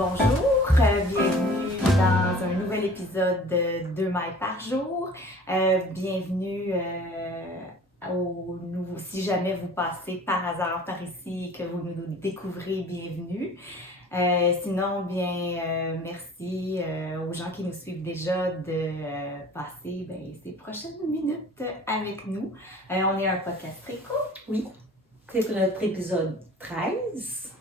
Bonjour, bienvenue dans un nouvel épisode de 2 mailles par jour. Bienvenue si jamais vous passez par hasard par ici et que vous nous découvrez, bienvenue. Sinon, merci aux gens qui nous suivent déjà de passer ces prochaines minutes avec nous. On est un podcast Trico. Oui, c'est notre épisode 13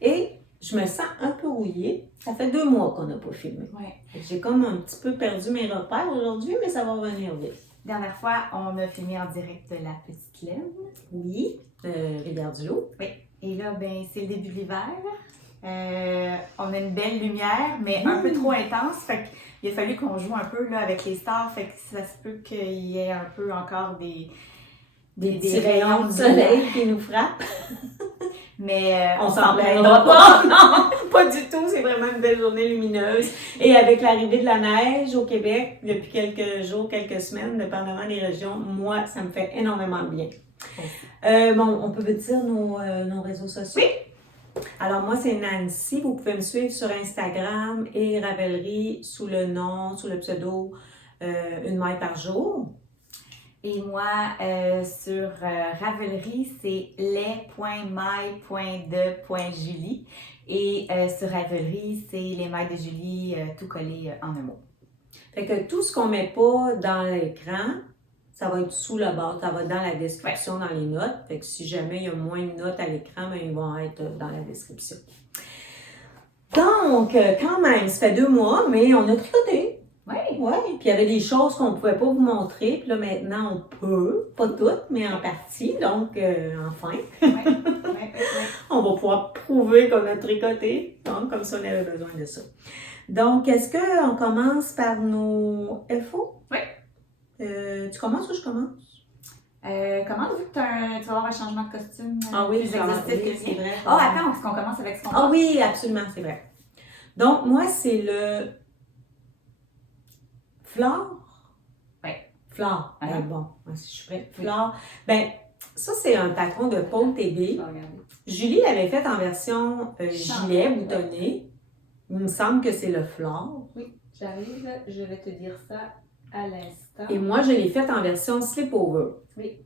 et je me sens un peu rouillée. Ça fait 2 mois qu'on n'a pas filmé. Ouais. J'ai comme un petit peu perdu mes repères aujourd'hui, mais ça va revenir vite. Dernière fois, on a filmé en direct de la Petite Laine. Oui, Rivière-du-Loup. Oui, et là, c'est le début de l'hiver. On a une belle lumière, mais un peu trop intense. Fait qu'il a fallu qu'on joue un peu là, avec les stars. Fait que ça se peut qu'il y ait un peu encore des petits rayons de soleil qui nous frappent. Mais on s'en plaindra pas. Non, pas du tout. C'est vraiment une belle journée lumineuse. Et avec l'arrivée de la neige au Québec, depuis quelques jours, quelques semaines, dépendamment des régions, moi, ça me fait énormément bien. On peut dire nos réseaux sociaux? Oui. Alors, moi, c'est Nancy. Vous pouvez me suivre sur Instagram et Ravelry sous le pseudo Une maille par jour. Et moi, sur Ravelry, c'est les.mailles.de.julie. Et sur Ravelry, c'est les mailles de Julie, tout collé en un mot. Fait que tout ce qu'on met pas dans l'écran, ça va être sous le bas, ça va être dans la description, dans les notes. Fait que si jamais il y a moins de notes à l'écran, ils vont être dans la description. Donc, quand même, ça fait 2 mois, mais on a tricoté. Oui, puis il y avait des choses qu'on ne pouvait pas vous montrer, puis là maintenant on peut, pas toutes, mais en partie, donc enfin. On va pouvoir prouver qu'on a tricoté, donc comme ça on avait besoin de ça. Donc, est-ce qu'on commence par nos FO? Oui. Tu commences ou je commence? Comment, vu que tu vas avoir un changement de costume oui, plus exhaustif que c'est vrai. Attends, est-ce qu'on commence avec ce qu'on Ah oui, absolument, c'est vrai. Donc, moi, c'est le Flore? Oui. Flore. Bon, si je suis prête. Flore. Ça, c'est un patron de Paul TB. Julie l'avait fait en version gilet boutonné. Il me semble que c'est le Flore. Oui, j'arrive. Je vais te dire ça à l'instant. Et moi, je l'ai fait en version slip-over. Oui.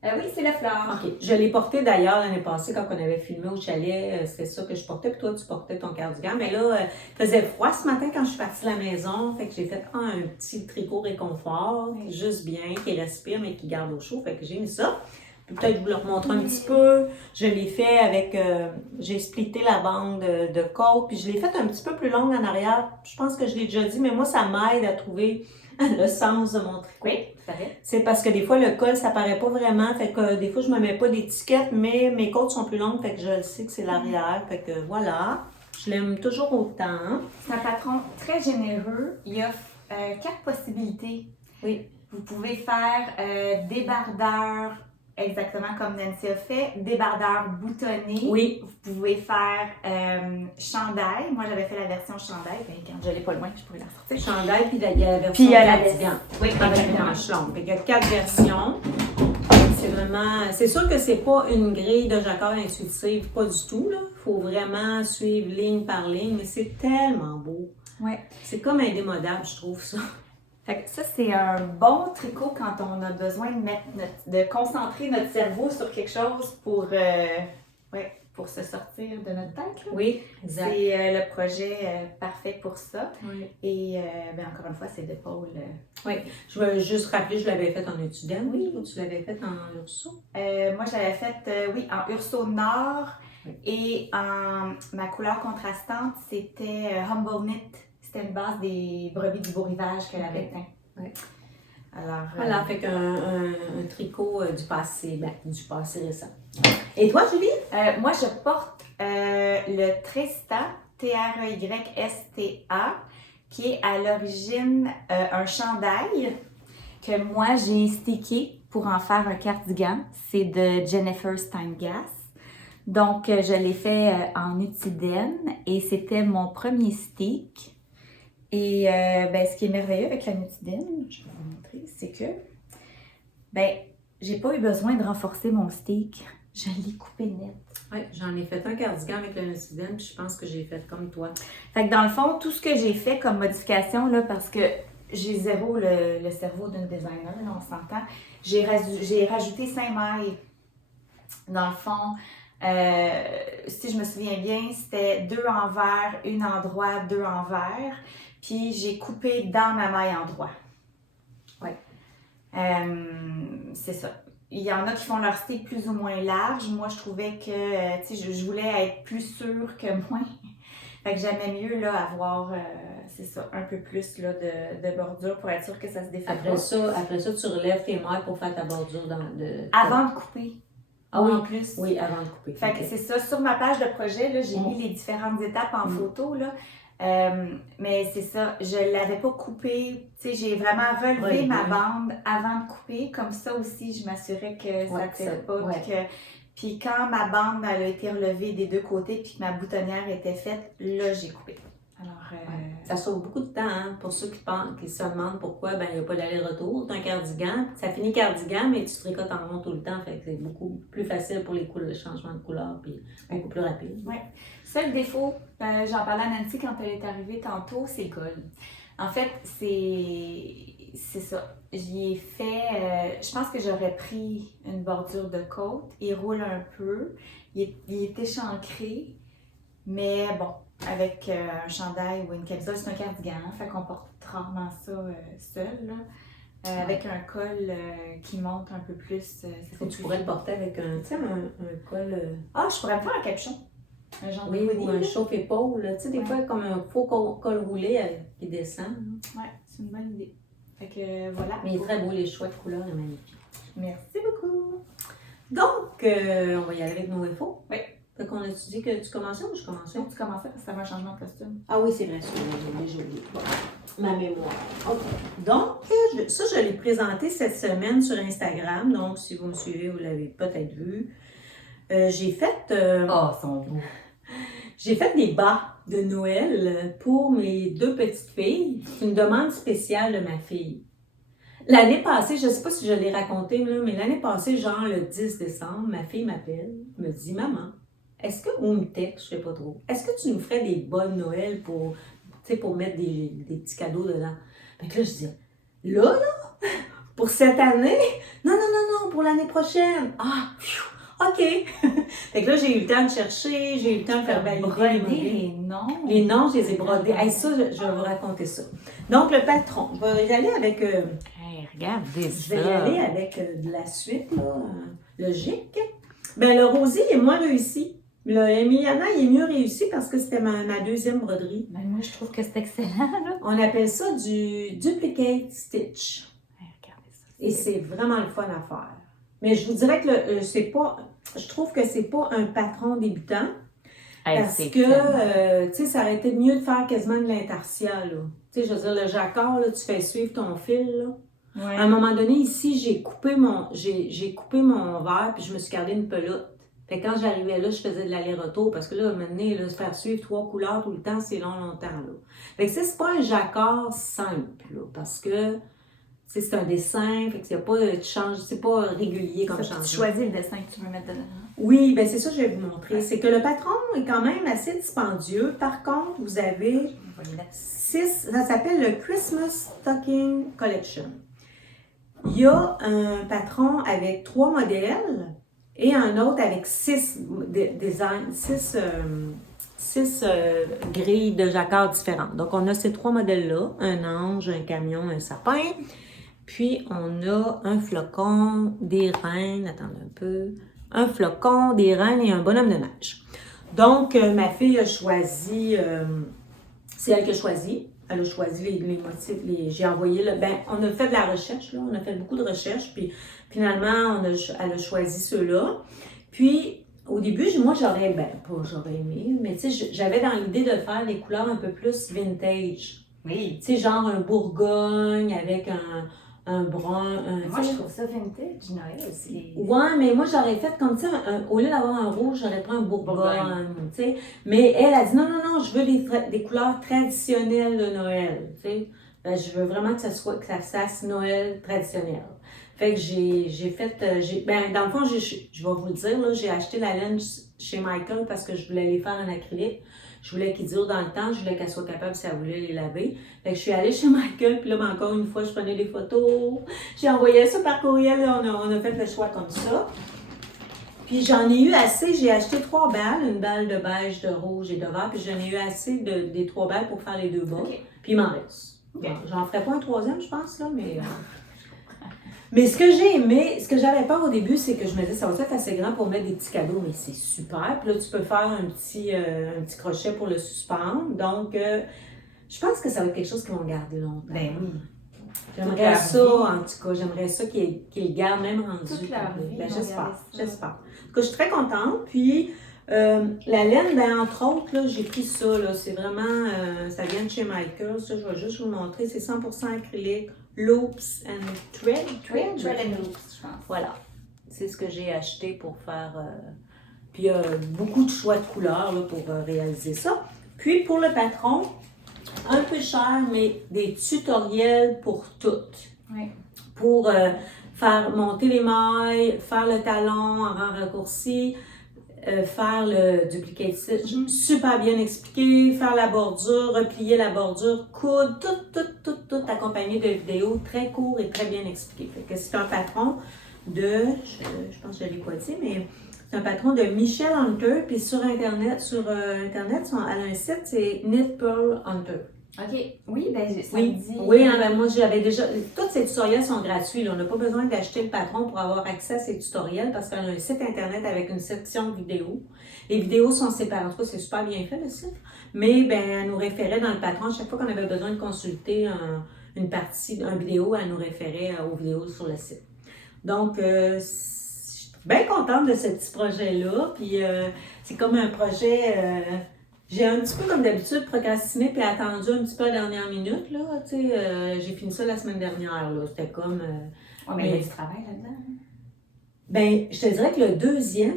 Oui, c'est le Flore. OK. Je l'ai porté d'ailleurs l'année passée quand on avait filmé au chalet. C'était ça que je portais. Puis toi, tu portais ton cardigan. Mais là, il faisait froid ce matin quand je suis partie de la maison. Fait que j'ai fait un petit tricot réconfort, juste bien, qui respire, mais qui garde au chaud. Fait que j'ai mis ça. Puis peut-être vous le remontrer un petit peu. Je l'ai fait avec... j'ai splitté la bande de côte. Puis je l'ai fait un petit peu plus longue en arrière. Je pense que je l'ai déjà dit, mais moi, ça m'aide à trouver le sens de mon tricot. Oui, ça fait. C'est parce que des fois, le col, ça paraît pas vraiment. Fait que des fois, je me mets pas d'étiquette, mais mes côtes sont plus longues. Fait que je le sais que c'est l'arrière. Fait que voilà. Je l'aime toujours autant. C'est un patron très généreux. Il offre 4 possibilités. Oui. Vous pouvez faire débardeur, exactement comme Nancy a fait, débardeur boutonné. Oui. Vous pouvez faire chandail. Moi, j'avais fait la version chandail. Quand je l'ai pas loin, je pourrais la sortir. Chandail, puis il y a la version cardigan. Oui, avec une manche longue. Fait qu'il y a 4 versions. C'est vraiment... C'est sûr que c'est pas une grille de jacquard intuitive, pas du tout, là. Faut vraiment suivre ligne par ligne, mais c'est tellement beau. Ouais. C'est comme indémodable, je trouve, ça. Fait que ça, c'est un bon tricot quand on a besoin de concentrer notre cerveau sur quelque chose pour se sortir de notre tête. Là. Oui, exact. C'est le projet parfait pour ça. Oui. Et encore une fois, c'est de Paul. Oui, je veux juste rappeler, je l'avais fait en étudiante. Oui. Tu l'avais fait en urso? Moi, je l'avais fait, en urso nord. Oui. Et ma couleur contrastante, c'était Humble Knit. C'était une base des brebis du beau rivage qu'elle avait teint. Oui. Alors, voilà, fait qu'un tricot du passé récent. Et toi, Julie? Moi, je porte le Tresta, T-R-E-Y-S-T-A, qui est à l'origine un chandail que moi, j'ai stické pour en faire un cardigan. C'est de Jennifer Steingass. Donc, je l'ai fait en Utiden et c'était mon premier stick. Et ce qui est merveilleux avec la Nutiden, je vais vous montrer, c'est que j'ai pas eu besoin de renforcer mon stick. Je l'ai coupé net. Oui, j'en ai fait un cardigan avec le Nociden, puis je pense que j'ai fait comme toi. Fait que dans le fond, tout ce que j'ai fait comme modification, là, parce que j'ai zéro le cerveau d'une designer, là, on s'entend, j'ai rajouté 5 mailles. Dans le fond, si je me souviens bien, c'était 2 en vert, 1 en droit, 2 en vert. Puis j'ai coupé dans ma maille en droit. Oui. C'est ça. Il y en a qui font leur stick plus ou moins large. Moi, je trouvais que, tu sais, je voulais être plus sûre que moins. Fait que j'aimais mieux, là, avoir, c'est ça, un peu plus, là, de bordure pour être sûre que ça se défait Après pas. ça, tu relèves tes mailles pour faire ta bordure Avant de couper. Ah oui, en plus. Oui, avant de couper. Fait que c'est ça. Sur ma page de projet, là, j'ai mis les différentes étapes en photo, là. Mais c'est ça, je l'avais pas coupé. Tu sais, j'ai vraiment relevé ma bande avant de couper. Comme ça aussi, je m'assurais que ça tire pas. Puis quand ma bande elle a été relevée des deux côtés puis que ma boutonnière était faite, là, j'ai coupé. Alors, ça sauve beaucoup de temps, hein, pour ceux qui se demandent pourquoi il n'y a pas d'aller-retour. C'est un cardigan, ça finit cardigan, mais tu tricotes en rond tout le temps, fait que c'est beaucoup plus facile pour le changement de couleur, puis beaucoup plus rapide. Oui. Seul défaut, j'en parlais à Nancy quand elle est arrivée tantôt, c'est le col. En fait, c'est ça. J'y ai fait, je pense que j'aurais pris une bordure de côte, il roule un peu, il est échancré, mais bon, avec un chandail ou une camisole, c'est un cardigan, fait qu'on porte rarement ça seul, là. Avec un col qui monte un peu plus. Tu pourrais le porter avec un col. Ah, je pourrais me faire un capuchon. Un genre oui, ou un chauffe-épaule. Tu sais, des fois, comme un faux col roulé qui descend. Oui, c'est une bonne idée. Fait que voilà. Mais il est très beau, les choix de couleurs, est magnifique. Merci beaucoup. Donc, on va y aller avec nos infos. Oui. Fait qu'on a dit que tu commençais ou je commençais? Non, tu commençais parce que ça va un changement de costume. Ah oui, c'est vrai, j'ai oublié. Ma mémoire. OK. Donc, ça, je l'ai présenté cette semaine sur Instagram. Donc, si vous me suivez, vous l'avez peut-être vu. J'ai fait... son beau. J'ai fait des bas de Noël pour mes 2 petites filles. C'est une demande spéciale de ma fille. L'année passée, je ne sais pas si je l'ai raconté, là, mais l'année passée, genre le 10 décembre, ma fille m'appelle, me dit « Maman, est-ce que, ou me texte, je ne sais pas trop, est-ce que tu nous ferais des bas de Noël pour mettre des petits cadeaux dedans? » Fait que là, je dis « Là, pour cette année? Non, pour l'année prochaine. Ah, pfiou. OK. » Fait que là, j'ai eu le temps de chercher, j'ai eu le temps de faire valider les noms. Les noms, je les ai brodés. Hey, ça, je vais vous raconter ça. Donc, le patron, je vais y aller avec... regardez ça. Je vais y aller avec de la suite, là, logique. Ben, le rosier est moins réussi. Le Emiliana, il est mieux réussi parce que c'était ma deuxième broderie. Ben, moi, je trouve que c'est excellent, là. On appelle ça du duplicate stitch. Regardez ça. Et c'est vraiment le fun à faire. Mais je vous dirais que c'est pas... Je trouve que c'est pas un patron débutant. Parce que, tu sais, ça aurait été mieux de faire quasiment de l'intarsia, là. Tu sais, je veux dire, le jacquard, là, tu fais suivre ton fil, là. Ouais. À un moment donné, ici, j'ai coupé mon verre, puis je me suis gardé une pelote. Fait que quand j'arrivais là, je faisais de l'aller-retour, parce que là, maintenant, là, se faire suivre 3 couleurs tout le temps, c'est longtemps, là. Fait que c'est pas un jacquard simple, là, parce que... c'est un dessin, fait que c'est pas régulier comme changement. Tu choisis le dessin que tu veux mettre dedans. Oui, bien c'est ça que je vais vous montrer. C'est que le patron est quand même assez dispendieux. Par contre, vous avez 6, ça s'appelle le Christmas Stocking Collection. Il y a un patron avec 3 modèles et un autre avec 6 designs, 6 grilles de jacquard différentes. Donc, on a ces 3 modèles-là, un ange, un camion, un sapin. Puis, on a un flocon, des reines, attendez un peu, un flocon, des reines et un bonhomme de neige. Donc, ma fille a choisi, c'est elle qui a choisi. Elle a choisi les motifs, j'ai envoyé, on a fait de la recherche, là, on a fait beaucoup de recherches, puis finalement, elle a choisi ceux-là. Puis, au début, moi, j'aurais aimé, mais tu sais, j'avais dans l'idée de faire des couleurs un peu plus vintage. Oui. Tu sais, genre un bourgogne avec un brun. Moi, je trouve ça vintage, Noël aussi. Ouais, mais moi, j'aurais fait comme ça, au lieu d'avoir un rouge, j'aurais pris un bourgogne, tu sais. Mais elle a dit, non, je veux des couleurs traditionnelles de Noël, tu sais. Je veux vraiment que ça fasse Noël traditionnel. Fait que j'ai fait, ben, dans le fond, je vais vous le dire, là, j'ai acheté la laine chez Michael parce que je voulais les faire en acrylique. Je voulais qu'ils durent dans le temps, je voulais qu'elle soit capable si elle voulait les laver. Fait que je suis allée chez Michael, puis là, ben, encore une fois, je prenais des photos. J'ai envoyé ça par courriel, là, on a fait le choix comme ça. Puis j'en ai eu assez, j'ai acheté 3 balles, une balle de beige, de rouge et de vert, puis j'en ai eu assez des 3 balles pour faire les 2 bas. Okay. Puis il m'en reste. Okay. Bon, j'en ferai pas un 3e, je pense, là, mais... Mais ce que j'ai aimé, ce que j'avais peur au début, c'est que je me disais, ça va être assez grand pour mettre des petits cadeaux, mais c'est super. Puis là, tu peux faire un petit crochet pour le suspendre. Donc, je pense que ça va être quelque chose qu'ils vont garder longtemps. Ben oui. J'aimerais ça, en tout cas, j'aimerais ça qu'ils le gardent même rendu. Toute leur vie, ben, j'espère. En tout cas, je suis très contente. Puis, la laine, ben, entre autres, là, j'ai pris ça, là. C'est vraiment, ça vient de chez Michael. Ça, je vais juste vous le montrer. C'est 100% acrylique. Loops and thread. Thread and loops, je pense. Voilà. C'est ce que j'ai acheté pour faire. Puis, il y a beaucoup de choix de couleurs là, pour réaliser ça. Puis, pour le patron, un peu cher, mais des tutoriels pour toutes. Oui. Pour faire monter les mailles, faire le talon en rang raccourci, faire le duplicate stitch, super bien expliqué, faire la bordure, replier la bordure, coudre, tout accompagné de vidéos très courts et très bien expliquées. Fait que c'est un patron de, je pense que je l'ai pas dit, mais c'est un patron de Michelle Hunter, puis sur Internet, elle a un site, c'est Knit Pearl Hunter. OK. Oui, ben ça oui. me dit... Oui, hein, ben moi j'avais déjà... Tous ces tutoriels sont gratuits. Là. On n'a pas besoin d'acheter le patron pour avoir accès à ces tutoriels parce qu'elle a un site internet avec une section vidéo. Les vidéos sont séparées. En tout cas, c'est super bien fait le site. Mais ben, elle nous référait dans le patron. Chaque fois qu'on avait besoin de consulter une partie, un vidéo, elle nous référait aux vidéos sur le site. Donc, je suis bien contente de ce petit projet-là. Puis c'est comme un projet... J'ai un petit peu, comme d'habitude, procrastiné puis attendu un petit peu à la dernière minute, là, tu sais, j'ai fini ça la semaine dernière, là, c'était comme... Oui, mais il y a du travail là-dedans. Ben, je te dirais que le 2e,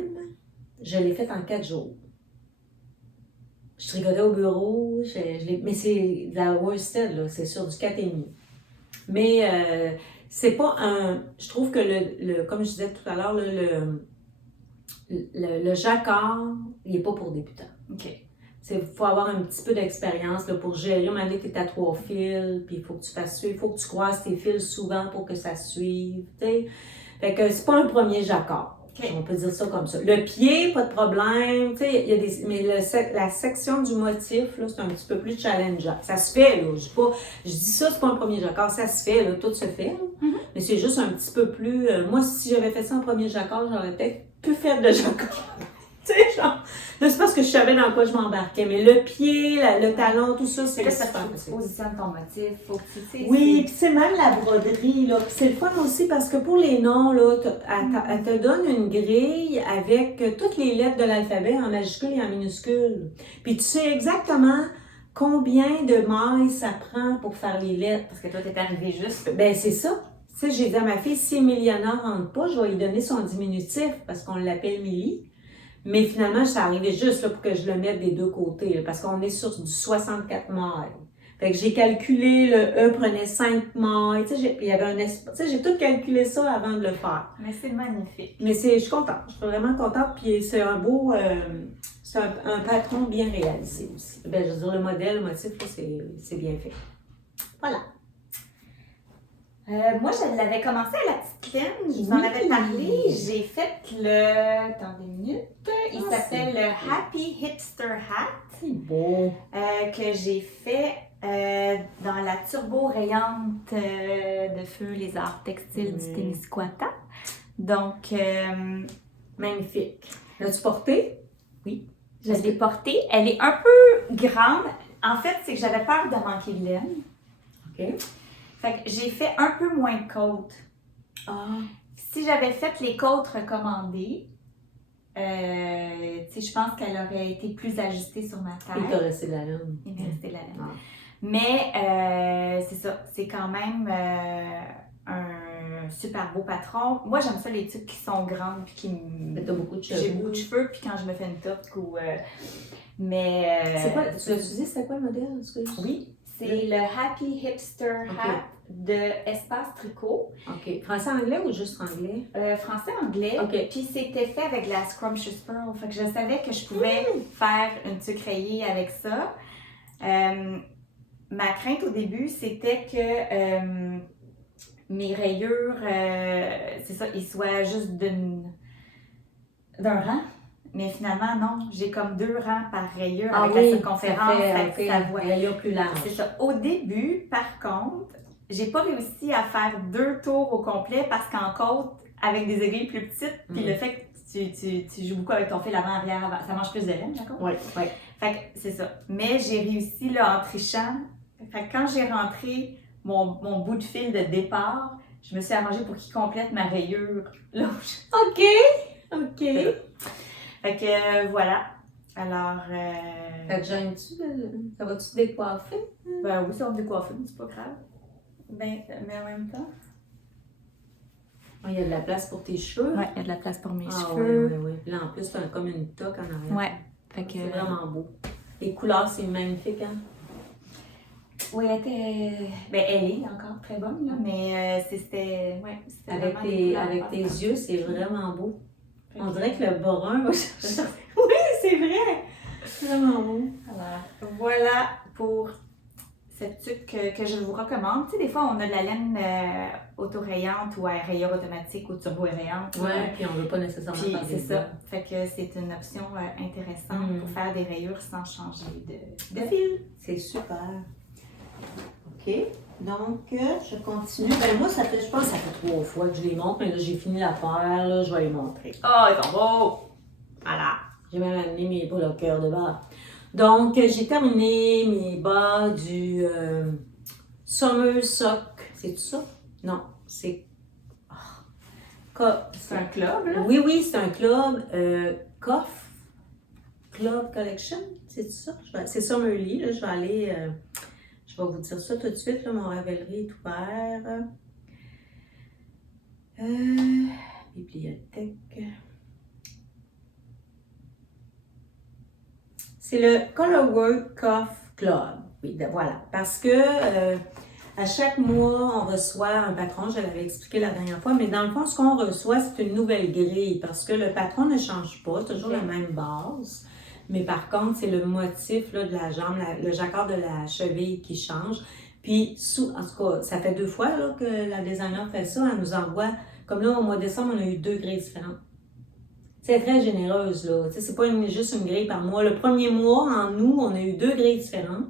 je l'ai fait en 4 jours. Je tricotais au bureau, mais c'est de la worsted, là, c'est sur du 4,5. Mais c'est pas un... Je trouve que, comme je disais tout à l'heure, le jacquard, il n'est pas pour débutants. OK. Il faut avoir un petit peu d'expérience pour gérer. À un moment donné, tu es à 3 fils, puis il faut que tu fasses suivre, il faut que tu croises tes fils souvent pour que ça suive. T'sais. Fait que c'est pas un premier jacquard. Okay. On peut dire ça comme ça. Le pied, pas de problème. Y a mais la section du motif, là, c'est un petit peu plus challengeant. Ça se fait, là. Je dis ça, c'est pas un premier jacquard. Ça se fait, là, tout se fait. Mais c'est juste un petit peu plus... moi, si j'avais fait ça en premier jacquard, j'aurais peut-être pu faire de jacquard. Tu sais, genre, là, c'est parce que je savais dans quoi je m'embarquais, mais le pied, le talon, tout ça, c'est ça. Faut que tu positionnes ton motif, faut que tu sais. Oui, puis c'est même la broderie, là. Puis c'est le fun aussi parce que pour les noms, là, elle te donne une grille avec toutes les lettres de l'alphabet en majuscule et en minuscule. Puis tu sais exactement combien de mailles ça prend pour faire les lettres. Parce que toi, t'es arrivé juste. Ben, c'est ça. Tu sais, j'ai dit à ma fille, si Emiliana rentre pas, je vais lui donner son diminutif parce qu'on l'appelle Millie. Mais finalement, ça arrivait juste là, pour que je le mette des deux côtés, là, parce qu'on est sur du 64 mailles. Fait que j'ai calculé, le E prenait 5 mailles, tu sais, il y avait un espace, tu sais, j'ai tout calculé ça avant de le faire. Mais c'est magnifique. Mais je suis contente, je suis vraiment contente, puis c'est un beau, c'est un patron bien réalisé aussi. Ben, je veux dire, le modèle, le motif, là, c'est bien fait. Voilà. Moi, je l'avais commencé à la petite laine, je vous en avais parlé. J'ai fait attendez une minute. Il s'appelle le Happy Hipster Hat. C'est beau. Que j'ai fait dans la turbo rayante de feu les arts textiles du Témiscouata. Donc, magnifique. L'as-tu portée? Oui, je l'ai portée. Elle est un peu grande. En fait, c'est que j'avais peur de manquer de laine. OK. Fait que j'ai fait un peu moins de côtes. Si j'avais fait les côtes recommandées, je pense qu'elle aurait été plus ajustée sur ma taille. Il t'a resté de la laine. Il m'est resté de la laine. Mais c'est ça, c'est quand même un super beau patron. Moi, j'aime ça les trucs qui sont grandes puis qui me... T'as beaucoup de cheveux. J'ai beaucoup de cheveux, puis quand je me fais une toque ou... mais... c'est quoi, tu l'as utilisé, c'était quoi le modèle? Oui. C'est le Happy Hipster Hat de Espace Tricot. OK. Français-anglais ou juste anglais? Français-anglais. OK. Puis c'était fait avec la Scrumptious Pearl. Fait que je savais que je pouvais faire une tuque rayée avec ça. Ma crainte au début, c'était que mes rayures, c'est ça, ils soient juste d'un rang. Mais finalement, non, j'ai comme 2 rangs par rayure avec la circonférence. Ça voit plus large. C'est ça. Au début, par contre, j'ai pas réussi à faire 2 tours au complet parce qu'en côte, avec des aiguilles plus petites, puis le fait que tu joues beaucoup avec ton fil avant-arrière, ça mange plus de laine, d'accord? Oui. Fait que c'est ça. Mais j'ai réussi là, en trichant. Fait que quand j'ai rentré mon bout de fil de départ, je me suis arrangée pour qu'il complète ma rayure. Là où OK. Fait que voilà. Alors. Ça te gêne-tu? Ça va-tu te décoiffer? Ben oui, ça va me décoiffer, mais c'est pas grave. Ben, mais en même temps. Il y a de la place pour tes cheveux. Oui, il y a de la place pour mes cheveux. Oui. Là, en plus, t'as comme une toque en arrière. Ouais. Fait que. C'est vraiment beau. Les couleurs, c'est magnifique, hein? Oui, elle était. Ben, elle est encore très bonne, là, mais c'était. Ouais, c'était avec tes yeux, c'est vraiment beau. On dirait que le brun va chercher. Oui, c'est vrai! Vraiment beau. Alors, voilà pour cette tuque que je vous recommande. Tu sais, des fois, on a de la laine autorayante ou à rayure automatique ou turbo-rayante. Oui, puis on ne veut pas nécessairement faire c'est ça. Fait que c'est une option intéressante pour faire des rayures sans changer de fil. C'est super. OK. Donc, je continue. Ben moi, je pense que ça fait 3 fois que je les montre, mais là, j'ai fini l'affaire, là, je vais les montrer. Oh, ils sont beaux! Voilà. J'ai même amené mes bloqueurs de bas. Donc, j'ai terminé mes bas du Summer Sock. C'est tout ça? Non, c'est... C'est un club, là? Oui, c'est un club. Coff Club Collection, c'est tout ça? C'est Summerly, là, je vais aller... je vais vous dire ça tout de suite, là, mon Ravelry est ouvert. Bibliothèque. C'est le Colorwork Coff Club. Oui, voilà. Parce que à chaque mois, on reçoit un patron, je l'avais expliqué la dernière fois, mais dans le fond, ce qu'on reçoit, c'est une nouvelle grille parce que le patron ne change pas, toujours la même base. Mais par contre, c'est le motif là, de la jambe, le jacquard de la cheville qui change. Puis, en tout cas, ça fait 2 fois là, que la designer fait ça. Elle nous envoie, comme là, au mois de décembre, on a eu 2 grilles différentes. C'est très généreuse, là. Tu sais, c'est pas juste une grille par mois. Le premier mois, en août, on a eu 2 grilles différentes.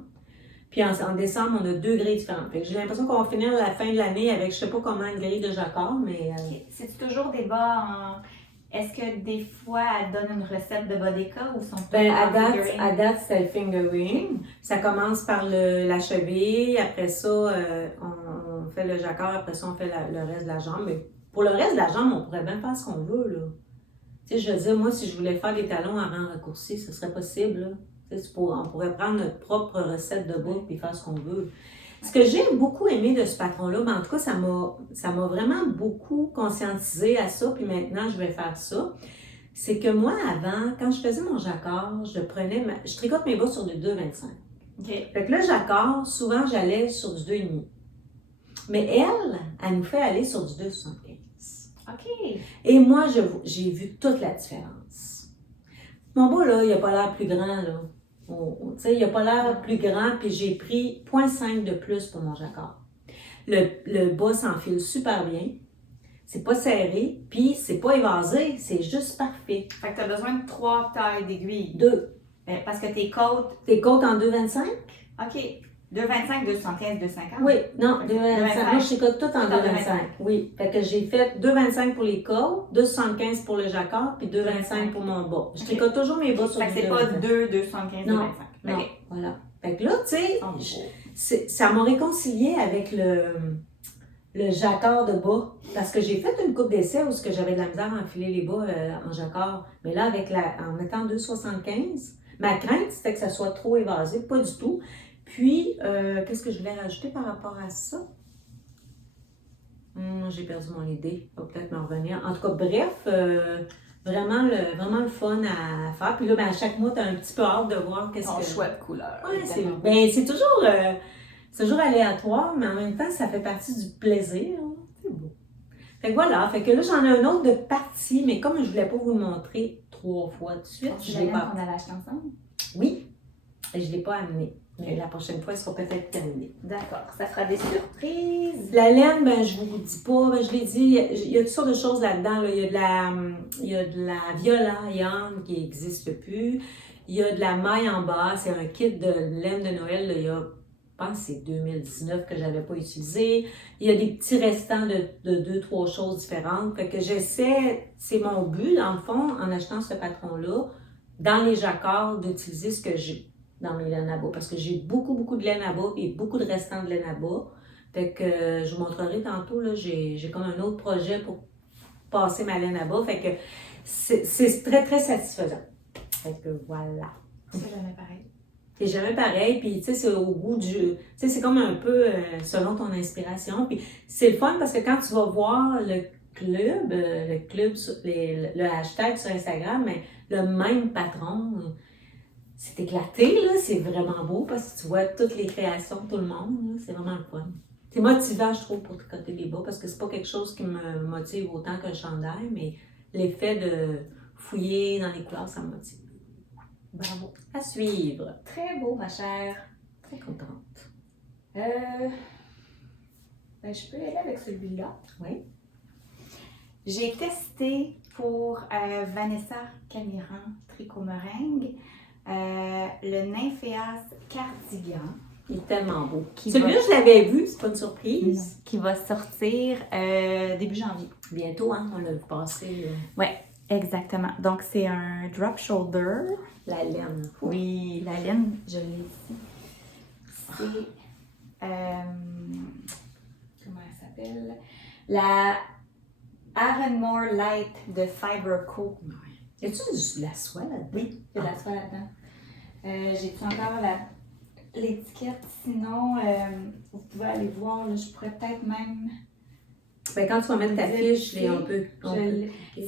Puis en décembre, on a 2 grilles différentes. Fait que j'ai l'impression qu'on va finir à la fin de l'année avec, je sais pas comment, une grille de jacquard, mais... C'est toujours des bas en... Est-ce que des fois, elle donne une recette de Bodeka ou sont à date, c'est le fingering. Ça commence par la cheville. Après ça, on fait le jacquard. Après ça, on fait le reste de la jambe. Mais pour le reste de la jambe, on pourrait bien faire ce qu'on veut, là. Tu sais, je veux dire, moi, si je voulais faire des talons à rang raccourci, ce serait possible, là. Tu sais, on pourrait prendre notre propre recette de bas et faire ce qu'on veut. Ce que j'ai beaucoup aimé de ce patron-là, ben en tout cas, ça m'a vraiment beaucoup conscientisé à ça, puis maintenant, je vais faire ça. C'est que moi, avant, quand je faisais mon jacquard, je tricote mes bas sur du 2,25. Okay. Fait que le jacquard, souvent, j'allais sur du 2,5. Mais elle nous fait aller sur du 2,75. OK. Et moi, j'ai vu toute la différence. Mon bas, là, il n'a pas l'air plus grand, là. Tu sais, il n'a pas l'air plus grand, puis j'ai pris 0,5 de plus pour mon jacquard. Le bas s'enfile super bien. C'est pas serré, puis c'est pas évasé, c'est juste parfait. Fait que tu as besoin de 3 tailles d'aiguilles. 2. Parce que tes côtes... Tes côtes en 2,25? OK. 2,25, 2,75, 2,50? Oui, non, 2,25. 2,25. Moi, je tricote tout en 2,25. 2,25. Oui, fait que j'ai fait 2,25 pour les côtes, 2,75 pour le jacquard, puis 2,25 pour mon bas. Je tricote toujours mes bas sur fait du que c'est pas 2, 2,75, 2,25. Non, OK. Voilà. Fait que là, tu sais, ça m'a réconcilié avec le jacquard de bas. Parce que j'ai fait une coupe d'essai où j'avais de la misère à enfiler les bas en jacquard. Mais là, en mettant 2,75, ma crainte, c'était que ça soit trop évasé. Pas du tout. Puis, qu'est-ce que je voulais rajouter par rapport à ça? J'ai perdu mon idée. Il va peut-être m'en revenir. En tout cas, bref, vraiment le fun à faire. Puis là, ben, à chaque mois, tu as un petit peu hâte de voir qu'est-ce que... choix de couleur. Ouais, c'est toujours... C'est toujours aléatoire, mais en même temps, ça fait partie du plaisir. Hein. C'est beau. Fait que voilà, fait que là, j'en ai un autre de partie, mais comme je voulais pas vous le montrer 3 fois de suite, C'est je la l'ai laine pas. qu'on avait acheté ensemble? Oui, et je l'ai pas amené. Mais la prochaine fois, elle sera peut-être terminée. D'accord, ça fera des surprises. La laine, ben, je vous dis pas, ben, je l'ai dit, il y a toutes sortes de choses là-dedans. Là. Il y a de la Viola Young qui n'existe plus. Il y a de la maille en bas, c'est un kit de laine de Noël, là, il y a, je pense que c'est 2019 que je n'avais pas utilisé. Il y a des petits restants de 2-3 choses différentes. Fait que j'essaie, c'est mon but, dans le fond, en achetant ce patron-là, dans les jacquards, d'utiliser ce que j'ai dans mes laines à bas. Parce que j'ai beaucoup de laine à bas et beaucoup de restants de laine à bas. Fait que je vous montrerai tantôt, là, j'ai comme un autre projet pour passer ma laine à bas. Fait que c'est très satisfaisant. Fait que voilà. C'est jamais pareil. C'est jamais pareil, puis tu sais, c'est au goût du... Tu sais, c'est comme un peu selon ton inspiration. Puis c'est le fun parce que quand tu vas voir le club, le hashtag sur Instagram, mais le même patron, c'est éclaté, là, c'est vraiment beau parce que tu vois toutes les créations de tout le monde, là, c'est vraiment le fun. C'est motivant, je trouve, pour tricoter les bas parce que c'est pas quelque chose qui me motive autant qu'un chandail, mais l'effet de fouiller dans les couleurs, ça me motive. Bravo. À suivre. Très beau, ma chère. Très contente. Ben, je peux y aller avec celui-là. Oui. J'ai testé pour Vanessa Camiran Tricot Meringue le Nymphéas Cardigan. Il est tellement beau. Qui Celui-là, va- je l'avais vu, c'est pas une surprise. qui va sortir début janvier. Bientôt, hein, on l'a vu passer. Exactement. Donc, c'est un drop shoulder. La laine. Oui, la laine, je l'ai ici. C'est. Comment elle s'appelle? La Aaronmore Light de Fiber Co. Y a-tu de la soie là-dedans? Oui, il y a de la soie là-dedans. J'ai-tu encore l'étiquette? Sinon, vous pouvez aller voir. Là, je pourrais peut-être même. Ben, quand tu vas mettre ta fiche, on peut.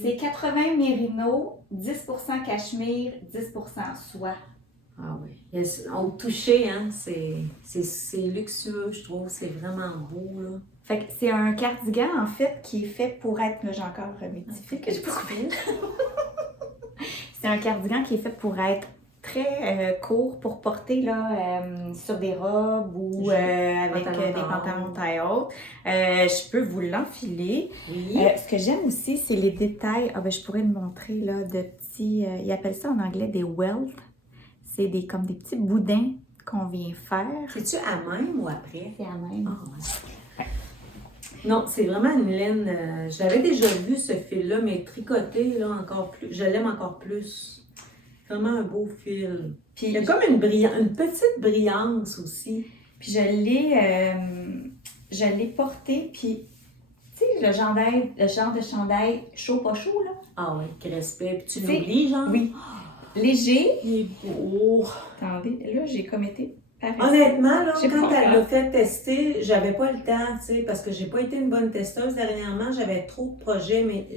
C'est 80 mérino, 10% cachemire, 10% soie. Ah oui. Au toucher, hein, c'est luxueux, je trouve. C'est vraiment beau, là. Fait que c'est un cardigan, en fait, qui est fait pour être... Là, j'ai encore remis que j'ai pas coupé. C'est un cardigan qui est fait pour être très court, pour porter là, sur des robes ou avec des pantalons taille haute. Je peux vous l'enfiler. Oui. Ce que j'aime aussi, c'est les détails. Ah, ben, je pourrais le montrer, là, de petits... ils appellent ça en anglais des welt. C'est comme des petits boudins qu'on vient faire. C'est-tu à même ou après? C'est à même. Ah, ouais. Non, c'est vraiment une laine. Je l'avais déjà vu, ce fil-là, mais tricoté, là, encore plus. Je l'aime encore plus. Vraiment un beau fil. Puis, il y a comme une petite brillance aussi. Puis je l'ai porté, puis tu sais, le genre de chandail chaud, pas chaud, là. Ah oui, qui respect. Puis tu C'est- l'oublies, genre? Oui. Léger. Il est beau. Attendez, là, j'ai comme été paresseux. Honnêtement, là, J'ai quand pas elle encore. l'a fait tester, j'avais pas le temps, tu sais, parce que j'ai pas été une bonne testeuse dernièrement. J'avais trop de projets, mais...